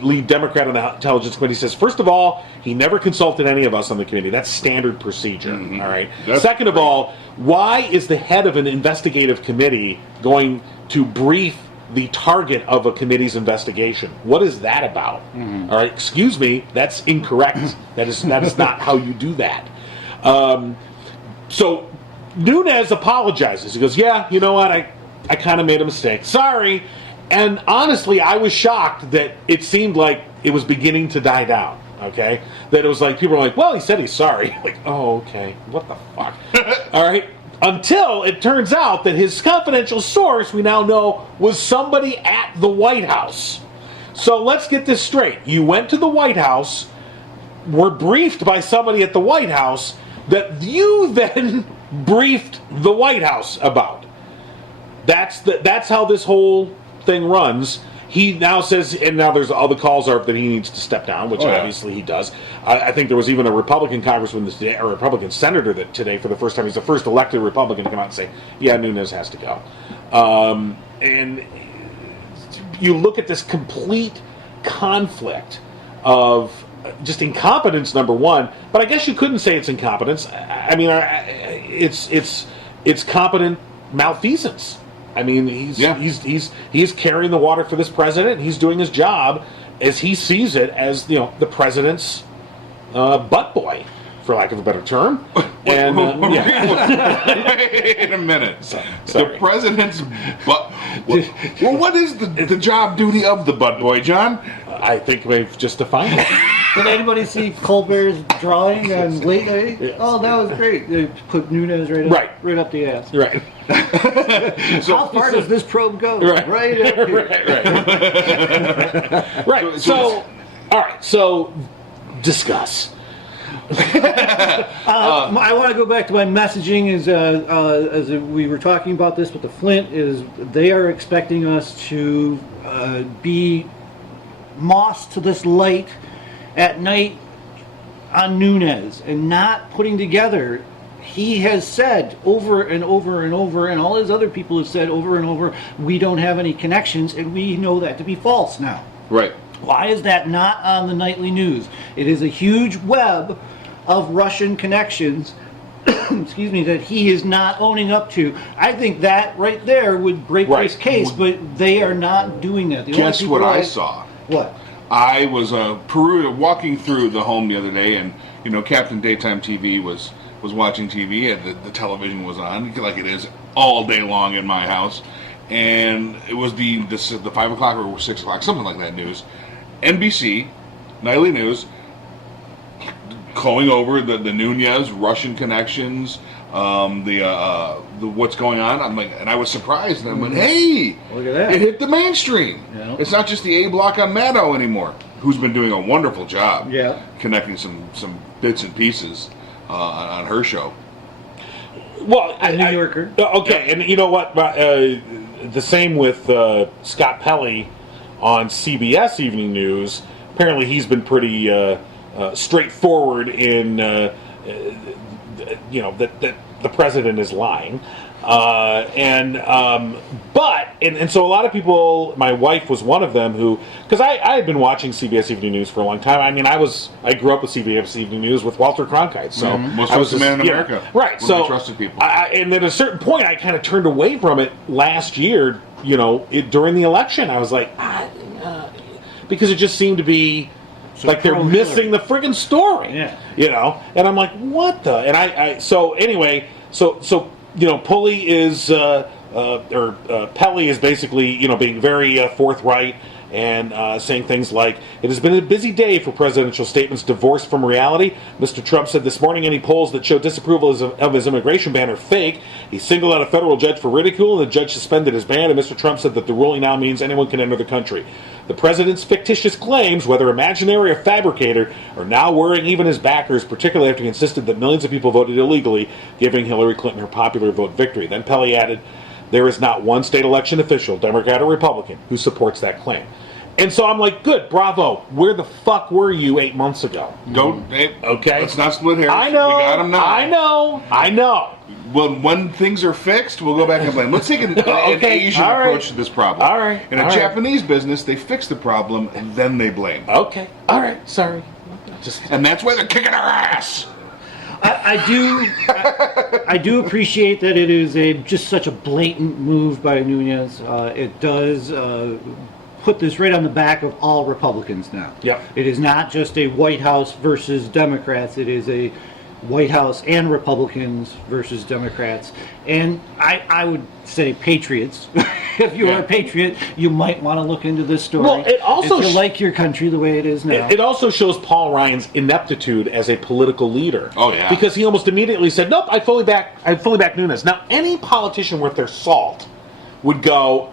lead Democrat on the Intelligence Committee, says, first of all, he never consulted any of us on the committee. That's standard procedure. All right. Second of all, why is the head of an investigative committee going to brief the target of a committee's investigation? What is that about? All right. Excuse me. That's incorrect. That is not how you do that. So Nunes apologizes. He goes, "Yeah, you know what? I kind of made a mistake. Sorry." And honestly, I was shocked that it seemed like it was beginning to die down. Okay? That it was like, people were like, "Well, he said he's sorry." Like, oh, okay. What the fuck? All right? Until it turns out that his confidential source, we now know, was somebody at the White House. So let's get this straight. You went to the White House, were briefed by somebody at the White House, that you then briefed the White House about. That's how this whole thing runs. He now says, and now there's all the calls are that he needs to step down, which obviously he does. I think there was even a Republican congressman today, or a Republican senator that today, for the first time, he's the first elected Republican to come out and say, "Yeah, Nunes has to go." And you look at this complete conflict of just incompetence, number one, but I guess you couldn't say it's incompetence. I mean, it's competent malfeasance. I mean, he's carrying the water for this president, and he's doing his job as he sees it, as the president's butt boy, for lack of a better term. And wait a minute. Sorry. The president's butt. Well, what is the job duty of the butt boy, John? I think we've just defined it. Did anybody see Colbert's drawing on Late Night? Yes. Oh, that was great. They put Nunes right up the ass. Right. So how far does this probe go? Right. Right. Right. So, all right. So, discuss. I want to go back to my messaging as we were talking about this with the Flint, is they are expecting us to be mossed to this light at night on Nunes and not putting together. He has said over and over and over, and all his other people have said over and over, we don't have any connections, and we know that to be false now. Right. Why is that not on the nightly news? It is a huge web of Russian connections, excuse me, that he is not owning up to. I think that right there would break this case, but they are not doing that. Guess what I saw? What? I was walking through the home the other day, and Captain Daytime TV was watching TV, and the television was on, like it is all day long in my house, and it was the 5 o'clock or 6 o'clock, something like that news. NBC, nightly news, going over the Nunez Russian connections, the what's going on. I'm like, and I was surprised, and I went, "Hey, Look at that. It hit the mainstream. Yeah. It's not just the A block on Maddow anymore, who's been doing a wonderful job, Yeah. connecting some bits and pieces on her show." Well, The New Yorker. Okay, and you know what? The same with Scott Pelley on CBS Evening News. Apparently, he's been pretty straightforward in, that the president is lying. And so a lot of people, my wife was one of them who, because I had been watching CBS Evening News for a long time. I mean, I grew up with CBS Evening News with Walter Cronkite, so Most I was trusted man in yeah, America. right? One of So the trusted people. and then at a certain point, I kind of turned away from it last year. During the election, I was like, because it just seemed to be like they're pro-Hillary. missing the friggin' story. Yeah. And I'm like, what the? And Pulley is Pelley is basically being very forthright and saying things like, "It has been a busy day for presidential statements divorced from reality. Mr. Trump said this morning any polls that show disapproval of his immigration ban are fake. He singled out a federal judge for ridicule, and the judge suspended his ban, and Mr. Trump said that the ruling now means anyone can enter the country. The president's fictitious claims, whether imaginary or fabricated, are now worrying even his backers, particularly after he insisted that millions of people voted illegally, giving Hillary Clinton her popular vote victory." Then Pelley added, "There is not one state election official, Democrat or Republican, who supports that claim." And so I'm like, good, bravo. Where the fuck were you 8 months ago? Okay. Let's not split hairs. I know. We got him now. I know. Well, when things are fixed, we'll go back and blame. Let's take an Okay, Asian all right. approach to this problem. All right, In a all right. Japanese business, they fix the problem and then they blame. Okay. All right. Sorry. And that's why they're kicking our ass. I do appreciate that it is just such a blatant move by Nunez. It does put this right on the back of all Republicans now. Yep. It is not just a White House versus Democrats. It is a White House and Republicans versus Democrats. And I would say patriots. If you are a patriot, you might want to look into this story. Well, it also if you like your country the way it is now. It also shows Paul Ryan's ineptitude as a political leader. Oh, yeah. Because he almost immediately said, "Nope, I fully back Nunes." Now, any politician worth their salt would go,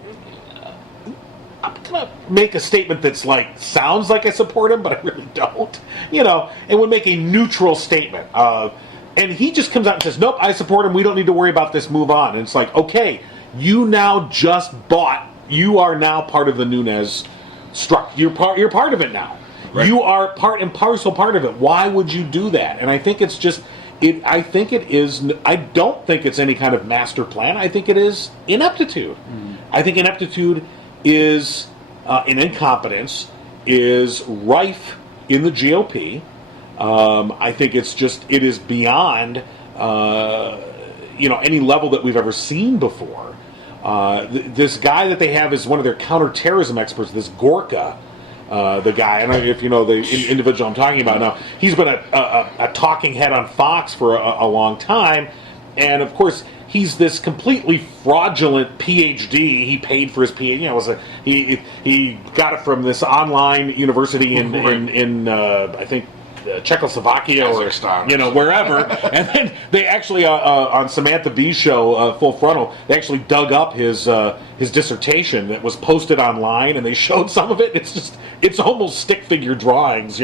"I'm gonna make a statement that's sounds like I support him, but I really don't," and would make a neutral statement. And he just comes out and says, "Nope, I support him. We don't need to worry about this. Move on." And it's like, okay, you now just bought. You are now part of the Nunes structure. You're part of it now. Right. You are part and parcel part of it. Why would you do that? And I think it's just. I think it is. I don't think it's any kind of master plan. I think it is ineptitude. I think ineptitude is an incompetence is rife in the GOP. I think it is beyond any level that we've ever seen before. This guy that they have is one of their counterterrorism experts, this Gorka, the guy. I don't know if you know the individual I'm talking about now. He's been a talking head on Fox for a long time, and of course he's this completely fraudulent PhD. He paid for his PhD. He got it from this online university in I think Czechoslovakia Kazakhstan. or wherever. And then they actually on Samantha Bee's show Full Frontal, they actually dug up his dissertation that was posted online, and they showed some of it. It's almost stick figure drawings.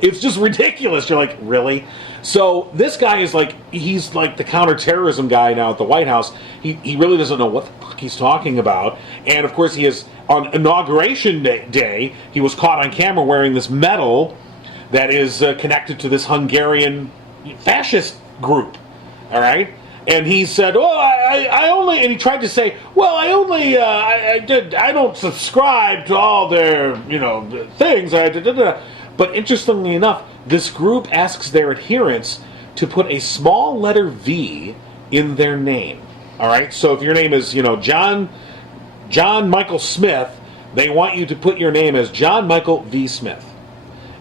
It's just ridiculous. You're like, really? So this guy is he's like the counterterrorism guy now at the White House. He really doesn't know what the fuck he's talking about. And of course he is on Inauguration Day. He was caught on camera wearing this medal that is connected to this Hungarian fascist group. All right. And he said, "Well, I only," and he tried to say, "Well, I only, I don't subscribe to all their, things." But interestingly enough, this group asks their adherents to put a small letter V in their name. All right. So if your name is, John Michael Smith, they want you to put your name as John Michael V. Smith.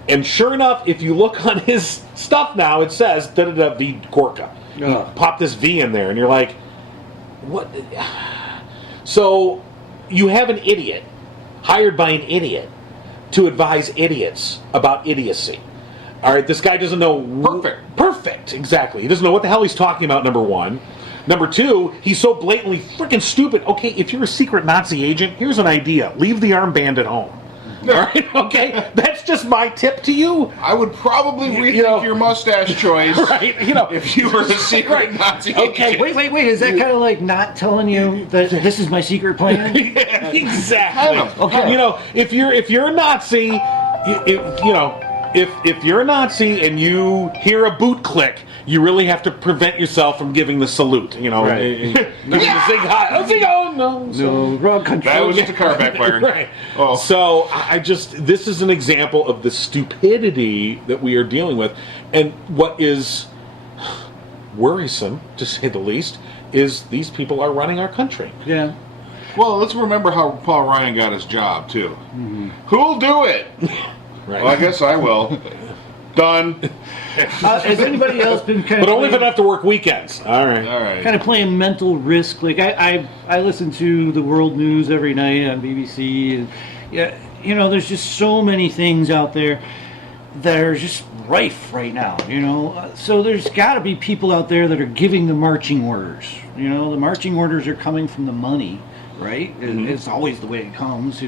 And sure enough, if you look on his stuff now, it says V Gorka. Pop this V in there, and you're like, what? So you have an idiot hired by an idiot to advise idiots about idiocy. All right, this guy doesn't know. Perfect, exactly. He doesn't know what the hell he's talking about, number one. Number two, he's so blatantly freaking stupid. Okay, if you're a secret Nazi agent, here's an idea. Leave the armband at home. All right, okay? That's just my tip to you. I would probably rethink your mustache choice. Right, if you were a secret Nazi Okay, agent. Wait. Is that kind of like not telling you that this is my secret plan? Yeah, exactly. Okay. If you're a Nazi, if you're a Nazi and you hear a boot click, you really have to prevent yourself from giving the salute. Right. No, wrong country. That was just a car backfiring. Right. Oh. So this is an example of the stupidity that we are dealing with, and what is worrisome, to say the least, is these people are running our country. Yeah. Well, let's remember how Paul Ryan got his job, too. Who'll do it? Right. Well, I guess I will. Done. Has anybody else been kind But of only if I don't have to work weekends. All right. All right. kind of playing mental risk? Like I listen to the world news every night on BBC, and there's just so many things out there that are just rife right now. So there's got to be people out there that are giving the marching orders. The marching orders are coming from the money, right? It's always the way it comes.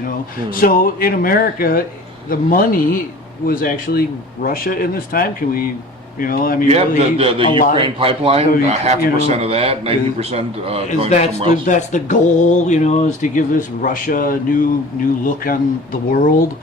So in America, the money was actually Russia in this time. Can we, really, the Ukraine pipeline, 0.5% of that, 90% going that's somewhere else. that's the goal, is to give this Russia a new look on the world,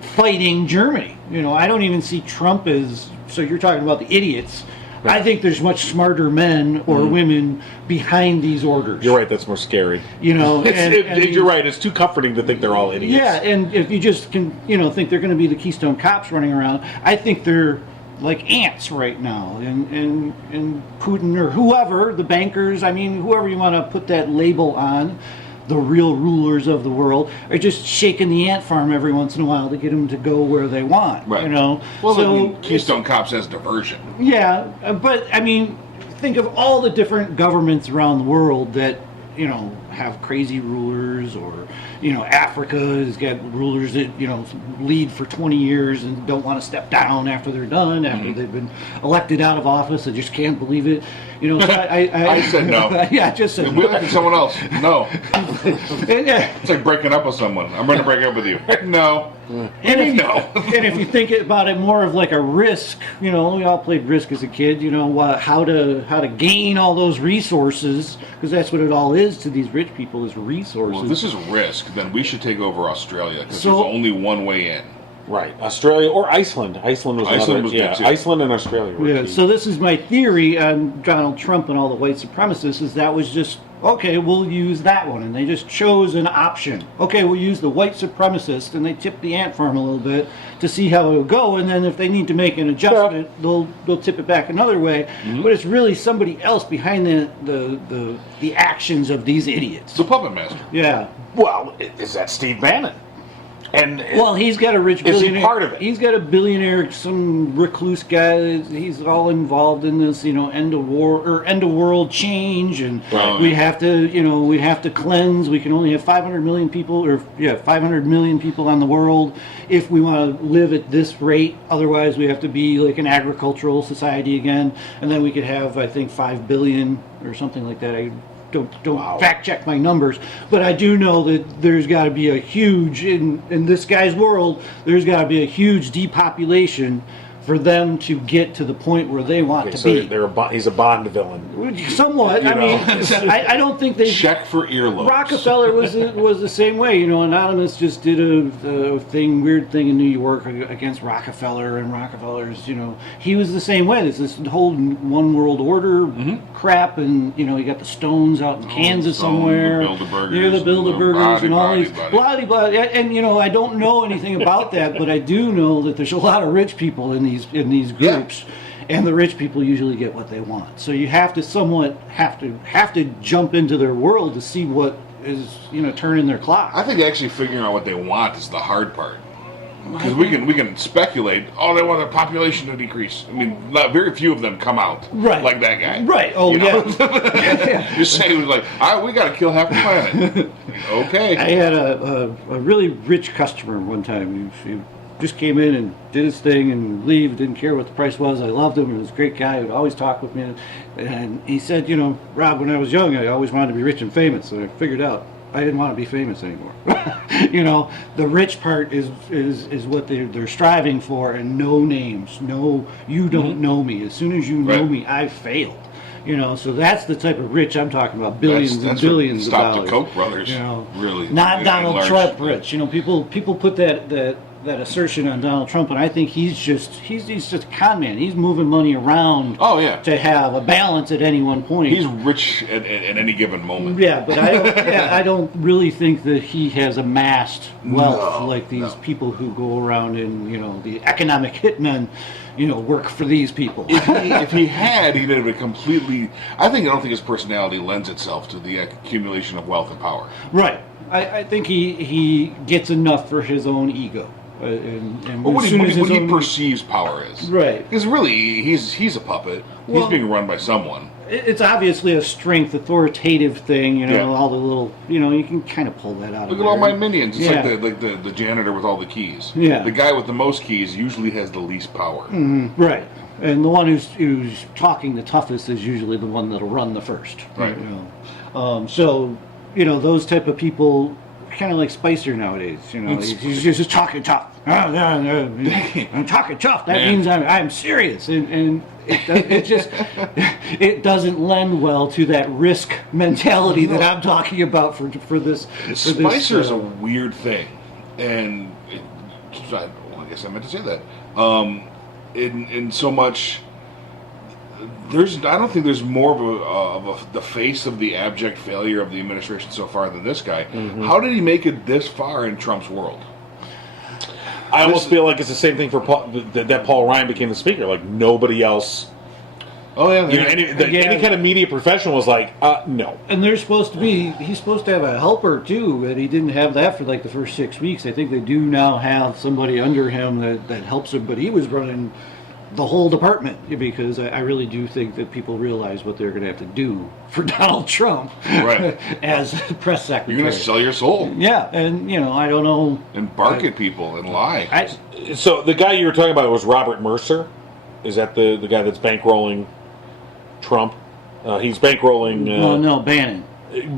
fighting Germany. I don't even see Trump as. So you're talking about the idiots. I think there's much smarter men or women behind these orders. You're right. That's more scary. You're right. It's too comforting to think they're all idiots. Yeah, and if you just can, think they're going to be the Keystone Cops running around, I think they're like ants right now. And Putin or whoever, the bankers, whoever you want to put that label on, the real rulers of the world, are just shaking the ant farm every once in a while to get them to go where they want. Right. Well, so Keystone Cops as diversion. Yeah, but think of all the different governments around the world that have crazy rulers, or Africa has got rulers that lead for 20 years and don't want to step down after they're done, after they've been elected out of office. I just can't believe it. So I said no. Yeah, I just said We no. elected someone else. No. Yeah. It's like breaking up with someone. I'm going to break up with you. No. And if you think about it more of like a risk, we all played Risk as a kid. How to gain all those resources, because that's what it all is to these rich people, is resources. Well, if this is Risk, then we should take over Australia, because So- there's only one way in. Right. Australia or Iceland. Iceland was good, too. Iceland and Australia were Yeah, key. so this is my theory on Donald Trump and all the white supremacists, is that was just, okay, we'll use that one. And they just chose an option. Okay, we'll use the white supremacists, and they tip the ant farm a little bit to see how it will go. And then if they need to make an adjustment, they'll tip it back another way. But it's really somebody else behind the actions of these idiots. The puppet master. Yeah. Well, is that Steve Bannon? And Well, he's got a rich Is he billionaire. part of it? He's got a billionaire, some recluse guy. He's all involved in this, end of war or end of world change, and Right. we have to cleanse. We can only have 500 million people, 500 million people on the world if we want to live at this rate. Otherwise, we have to be like an agricultural society again, and then we could have, I think, 5 billion or something like that. Don't fact check my numbers, but I do know that there's got to be a huge, in this guy's world, there's got to be a huge depopulation for them to get to the point where they want to be. He's a Bond villain. Somewhat. I don't think they. Check for earlobes. Rockefeller was the same way. Anonymous just did a weird thing in New York against Rockefeller, and Rockefeller's, he was the same way. There's this whole one world order crap, and you got the Stones out in Kansas somewhere. The Bilderbergers. The Bilderbergers and all these blah, blah. And I don't know anything about that, but I do know that there's a lot of rich people in these groups. Yeah. And the rich people usually get what they want. So you have to somewhat have to jump into their world to see what is turning their clock. I think actually figuring out what they want is the hard part. Because we can speculate. Oh, they want the population to decrease. Very few of them come out like that guy. Right. Oh, yeah. You're saying it was like, we got to kill half the planet. Okay. I had a really rich customer one time. He just came in and did his thing and leave. Didn't care what the price was. I loved him. He was a great guy. He would always talk with me. And he said, Rob, when I was young, I always wanted to be rich and famous. And I figured out I didn't want to be famous anymore. The rich part is what they're striving for, and no names. No, you don't know me. As soon as you know me, I failed. So that's the type of rich I'm talking about. Billions and billions of dollars. Stop the Koch brothers. Really. Not Donald Trump rich. People put that assertion on Donald Trump, and I think he's just a con man. He's moving money around. Oh yeah. To have a balance at any one point. He's rich at any given moment. Yeah, but I don't really think that he has amassed wealth like these people who go around and the economic hitmen. Work for these people. If he had, he'd have been completely. I don't think his personality lends itself to the accumulation of wealth and power. Right. I think he gets enough for his own ego. What he perceives power is. Right. Because really, he's a puppet. Well, he's being run by someone. It's obviously a strength, authoritative thing, all the little, you can kind of pull that out. Look at all my minions. It's like the janitor with all the keys. Yeah. The guy with the most keys usually has the least power. Mm-hmm. Right. And the one who's talking the toughest is usually the one that'll run the first. Right. So, those type of people, kind of like Spicer nowadays. He's just talking tough. I'm talking tough. That means I'm serious, and it doesn't lend well to that risk mentality that I'm talking about for this. Spicer's a weird thing, and I guess I meant to say that. In so much. I don't think there's more of the face of the abject failure of the administration so far than this guy. Mm-hmm. How did he make it this far in Trump's world? I almost feel like it's the same thing for Paul, that Paul Ryan became the speaker. Like nobody else. Oh yeah, any kind of media professional was like, no. And he's supposed to have a helper too, but he didn't have that for like the first 6 weeks. I think they do now have somebody under him that helps him, but he was running the whole department, because I really do think that people realize what they're going to have to do for Donald Trump, right? As press secretary. You're going to sell your soul. Yeah, and I don't know. And bark at people and lie. So the guy you were talking about was Robert Mercer. Is that the guy that's bankrolling Trump? He's bankrolling. No, Bannon.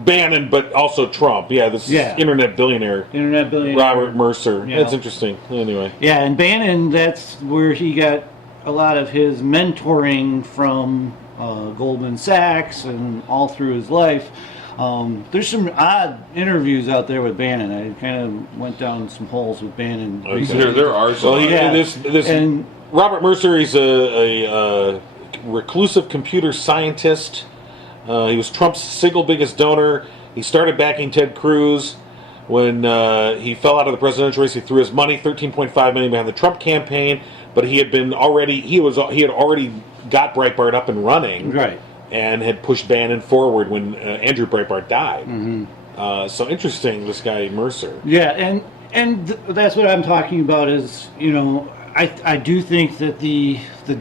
Bannon, but also Trump. Yeah, this internet billionaire. Robert Mercer. That's interesting. Anyway. Yeah, and Bannon, that's where he got a lot of his mentoring from Goldman Sachs and all through his life. There's some odd interviews out there with Bannon. I kind of went down some holes with Bannon. There are some. And Robert Mercer, he's a reclusive computer scientist. He was Trump's single biggest donor. He started backing Ted Cruz. When he fell out of the presidential race, he threw his money, $13.5 million, behind the Trump campaign. But he had already got Breitbart up and running, right, and had pushed Bannon forward when Andrew Breitbart died. Mm-hmm. So interesting, this guy Mercer. Yeah, and that's what I'm talking about. Is I do think that the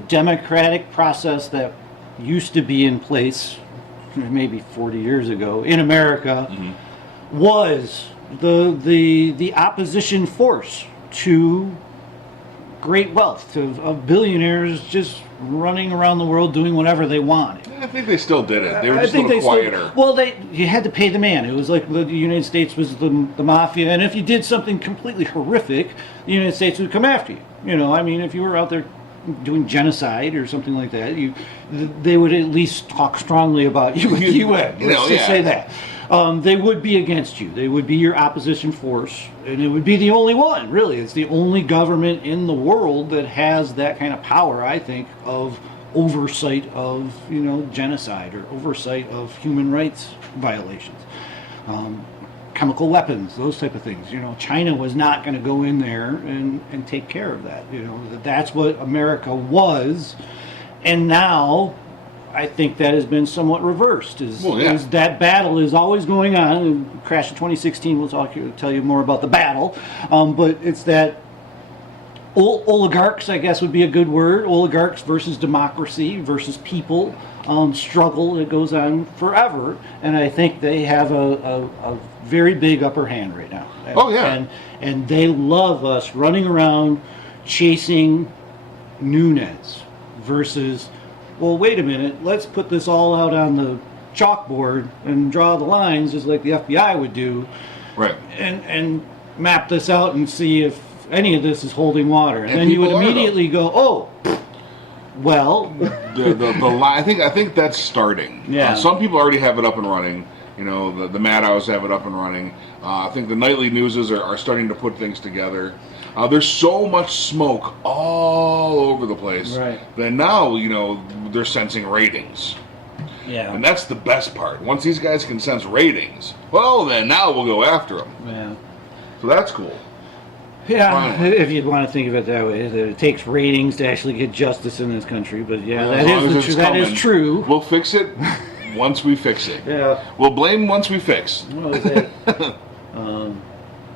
democratic process that used to be in place maybe 40 years ago in America was the opposition force to great wealth of billionaires just running around the world doing whatever they wanted. I think they still did it. They were just a little quieter. You had to pay the man. It was like the United States was the mafia, and if you did something completely horrific, the United States would come after you. If you were out there doing genocide or something like that, they would at least talk strongly about you with the UN. Let's just say that. They would be against you. They would be your opposition force, and it would be the only one, really. It's the only government in the world that has that kind of power, I think, of oversight of, genocide or oversight of human rights violations. Chemical weapons, those type of things. China was not going to go in there and take care of that. That's what America was, and now I think that has been somewhat reversed. Is that battle is always going on. And Crash of 2016, we'll tell you more about the battle. But it's that oligarchs, I guess would be a good word. Oligarchs versus democracy versus people struggle that goes on forever, and I think they have a very big upper hand right now. Oh, yeah. And they love us running around chasing Nunez versus, well, wait a minute, let's put this all out on the chalkboard and draw the lines just like the FBI would do, Right. and map this out and see if any of this is holding water. And then you would people are, immediately go, oh, well, The I think that's starting. Yeah. Some people already have it up and running. You know, the Madhouse have it up and running. I think the nightly newses are starting to put things together. There's so much smoke all over the place Right. that now, you know, they're sensing ratings. yeah, And that's the best part. Once these guys can sense ratings, well, then now we'll go after them. yeah. So that's cool. Yeah, Finally. if you'd want to think of it that way, that it takes ratings to actually get justice in this country. But yeah, As long as it's that is coming, true. We'll fix it once we fix it. Yeah. We'll blame once we fix. What was that?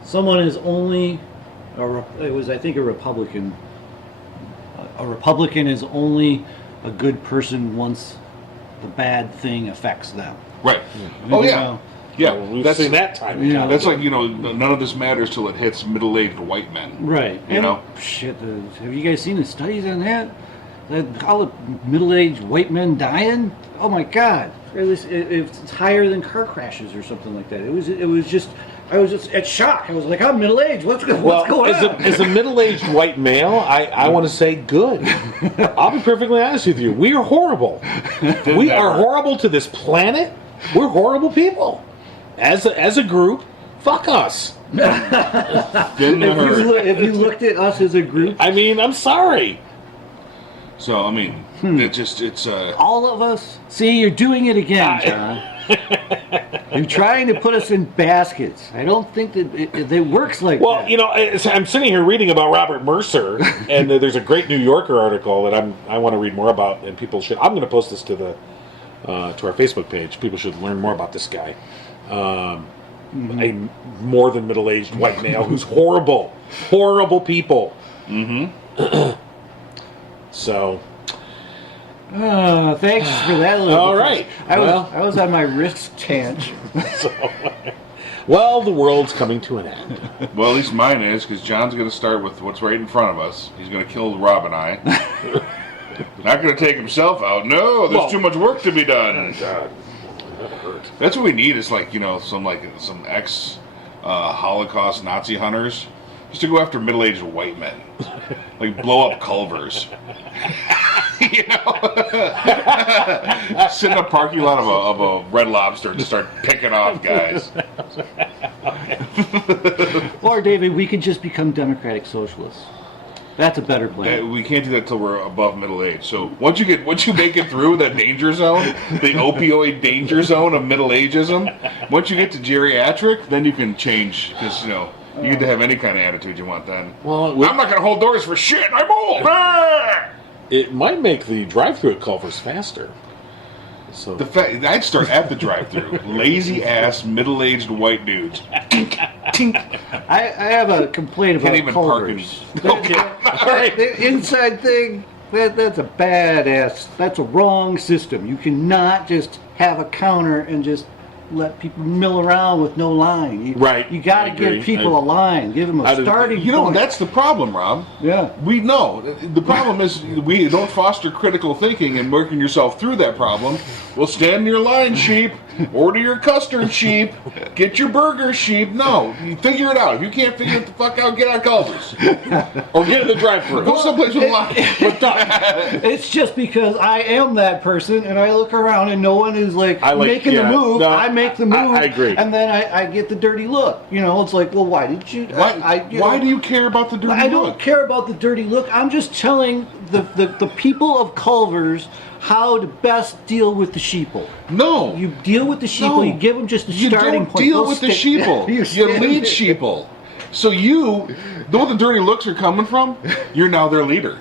Someone is only, it was I think a Republican. A Republican is only a good person once the bad thing affects them. Right. Oh, You yeah. know, Yeah. Well, we've that's seen that time. and Yeah. time That's again. like, you know, none of this matters till it hits middle-aged white men. Right. You And know? shit. Have you guys seen the studies on that? All the middle-aged white men dying. Oh my God! It's higher than car crashes or something like that. It was just. I was just at shock. I was like, I'm middle-aged. What's going on? As a middle-aged white male, I want to say good. I'll be perfectly honest with you. We are horrible. We are horrible to this planet. We're horrible people. As a group, fuck us. Didn't If hurt. you looked at us as a group, I mean, I'm sorry. So, I mean, it's all of us. See, you're doing it again, John. You're trying to put us in baskets. I don't think that it works like Well, that. you know, I'm sitting here reading about Robert Mercer, and there's a great New Yorker article that I want to read more about, and people should. I'm going to post this to our Facebook page. People should learn more about this guy. A more than middle-aged white male who's horrible people. Mm-hmm. So. Thanks for that. All right. I was on my wrist tangent. Well, the world's coming to an end. well, at least mine is, because John's going to start with what's right in front of us. He's going to kill Rob and I. Not going to take himself out. No, there's too much work to be done. God, that hurt. That's what we need. Is like, you know, some ex Holocaust Nazi hunters just to go after middle-aged white men, like blow up Culver's. You know, sit in a parking lot of a Red Lobster and just start picking off guys. Or, David, we could just become democratic socialists. That's a better plan. We can't do that till we're above middle age. So once you make it through that danger zone, the opioid danger zone of middle ageism, once you get to geriatric, then you can change, because you know you get to have any kind of attitude you want. Then, Well, I'm not going to hold doors for shit. I'm old. Ah! It might make the drive-through at Culver's faster. So The fact I'd start at the drive-through. Lazy ass middle-aged white dudes. Tink, tink. I have a complaint about Can't even park in. Culver's. The inside thing, that's a badass. That's a wrong system. You cannot just have a counter and just let people mill around with no line. Right. You got to I agree. give people a line. Give them a starting You know, point. that's the problem, Rob. Yeah. We know. The problem is we don't foster critical thinking and working yourself through that problem. Well, stand in your line, sheep. Order your custard, sheep. Get your burger, sheep. No, you figure it out. If you can't figure it the fuck out, get on Culver's. or get in the drive-through. Go someplace with a line. It's just because I am that person, and I look around and no one is making the move. no, I make the move. I agree. And then I get the dirty look. You know, it's like, well, why did you? Why do you care about the dirty I don't look? care about the dirty look. I'm just telling the people of Culver's how to best deal with the sheeple. No. You deal with the sheeple. No. You give them just a You starting don't point. deal They'll with the stick- sheeple. You stand lead there. sheeple. So you know what the dirty looks are coming from? You're now their leader.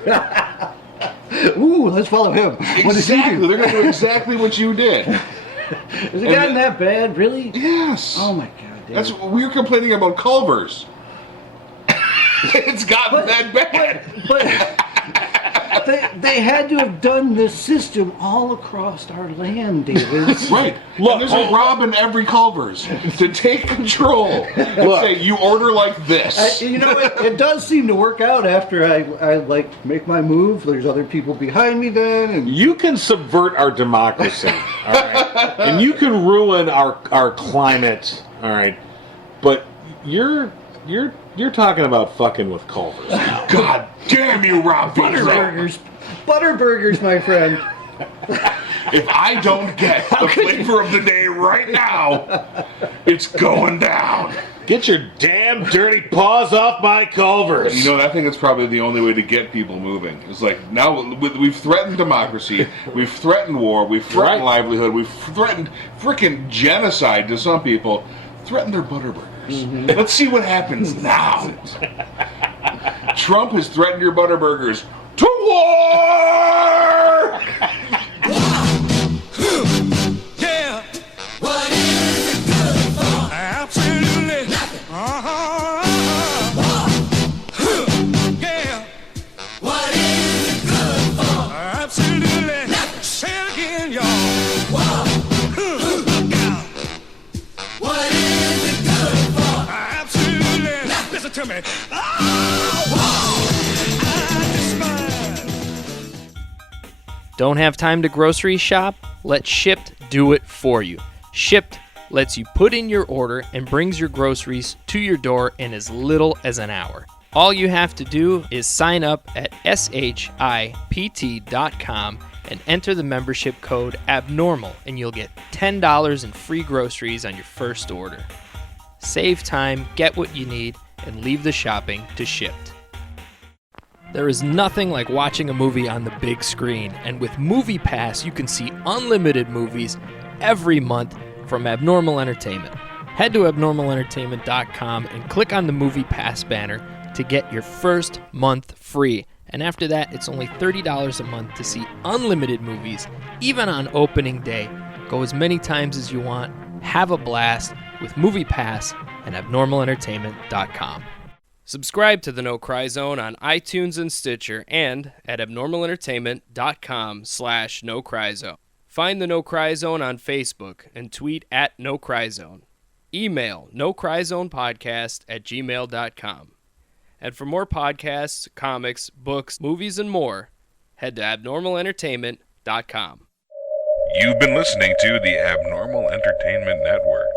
Ooh, let's follow him. What does he Exactly. do? They're going to do exactly what you did. Has it gotten that bad? Really? Yes. Oh my God. David. That's we were complaining about Culver's. It's gotten that bad. But they had to have done this system all across our land, David. Right. Look, and there's a Rob in every Culver's to take control and say, you order like this. It does seem to work out after I like make my move. There's other people behind me then. And You can subvert our democracy, all right? And you can ruin our climate, all right? But you're talking about fucking with Culver's now. God damn you, Rob. Butterburgers, my friend. If I don't get the flavor of the day right now, it's going down. Get your damn dirty paws off my Culver's. You know, I think that's probably the only way to get people moving. It's like, now we've threatened democracy, we've threatened war, we've threatened livelihood, we've threatened freaking genocide to some people. Threaten their Butterburgers. Mm-hmm. Let's see what happens now. Trump has threatened your Butterburgers to war! Yeah. What is it good for? Absolutely nothing. Yeah. What is it good for? Absolutely nothing. Say it again, y'all. Look out. What is it good for? Absolutely nothing. Listen to me. Don't have time to grocery shop? Let Shipt do it for you. Shipt lets you put in your order and brings your groceries to your door in as little as an hour. All you have to do is sign up at shipt.com and enter the membership code ABNORMAL, and you'll get $10 in free groceries on your first order. Save time, get what you need, and leave the shopping to Shipt. There is nothing like watching a movie on the big screen, and with MoviePass, you can see unlimited movies every month from Abnormal Entertainment. Head to abnormalentertainment.com and click on the MoviePass banner to get your first month free. And after that, it's only $30 a month to see unlimited movies, even on opening day. Go as many times as you want. Have a blast with MoviePass and abnormalentertainment.com. Subscribe to the No Cry Zone on iTunes and Stitcher and at abnormalentertainment.com/No Cry Zone. Find the No Cry Zone on Facebook and tweet at No Cry Zone. Email nocryzonepodcast@gmail.com. And for more podcasts, comics, books, movies, and more, head to abnormalentertainment.com. You've been listening to the Abnormal Entertainment Network.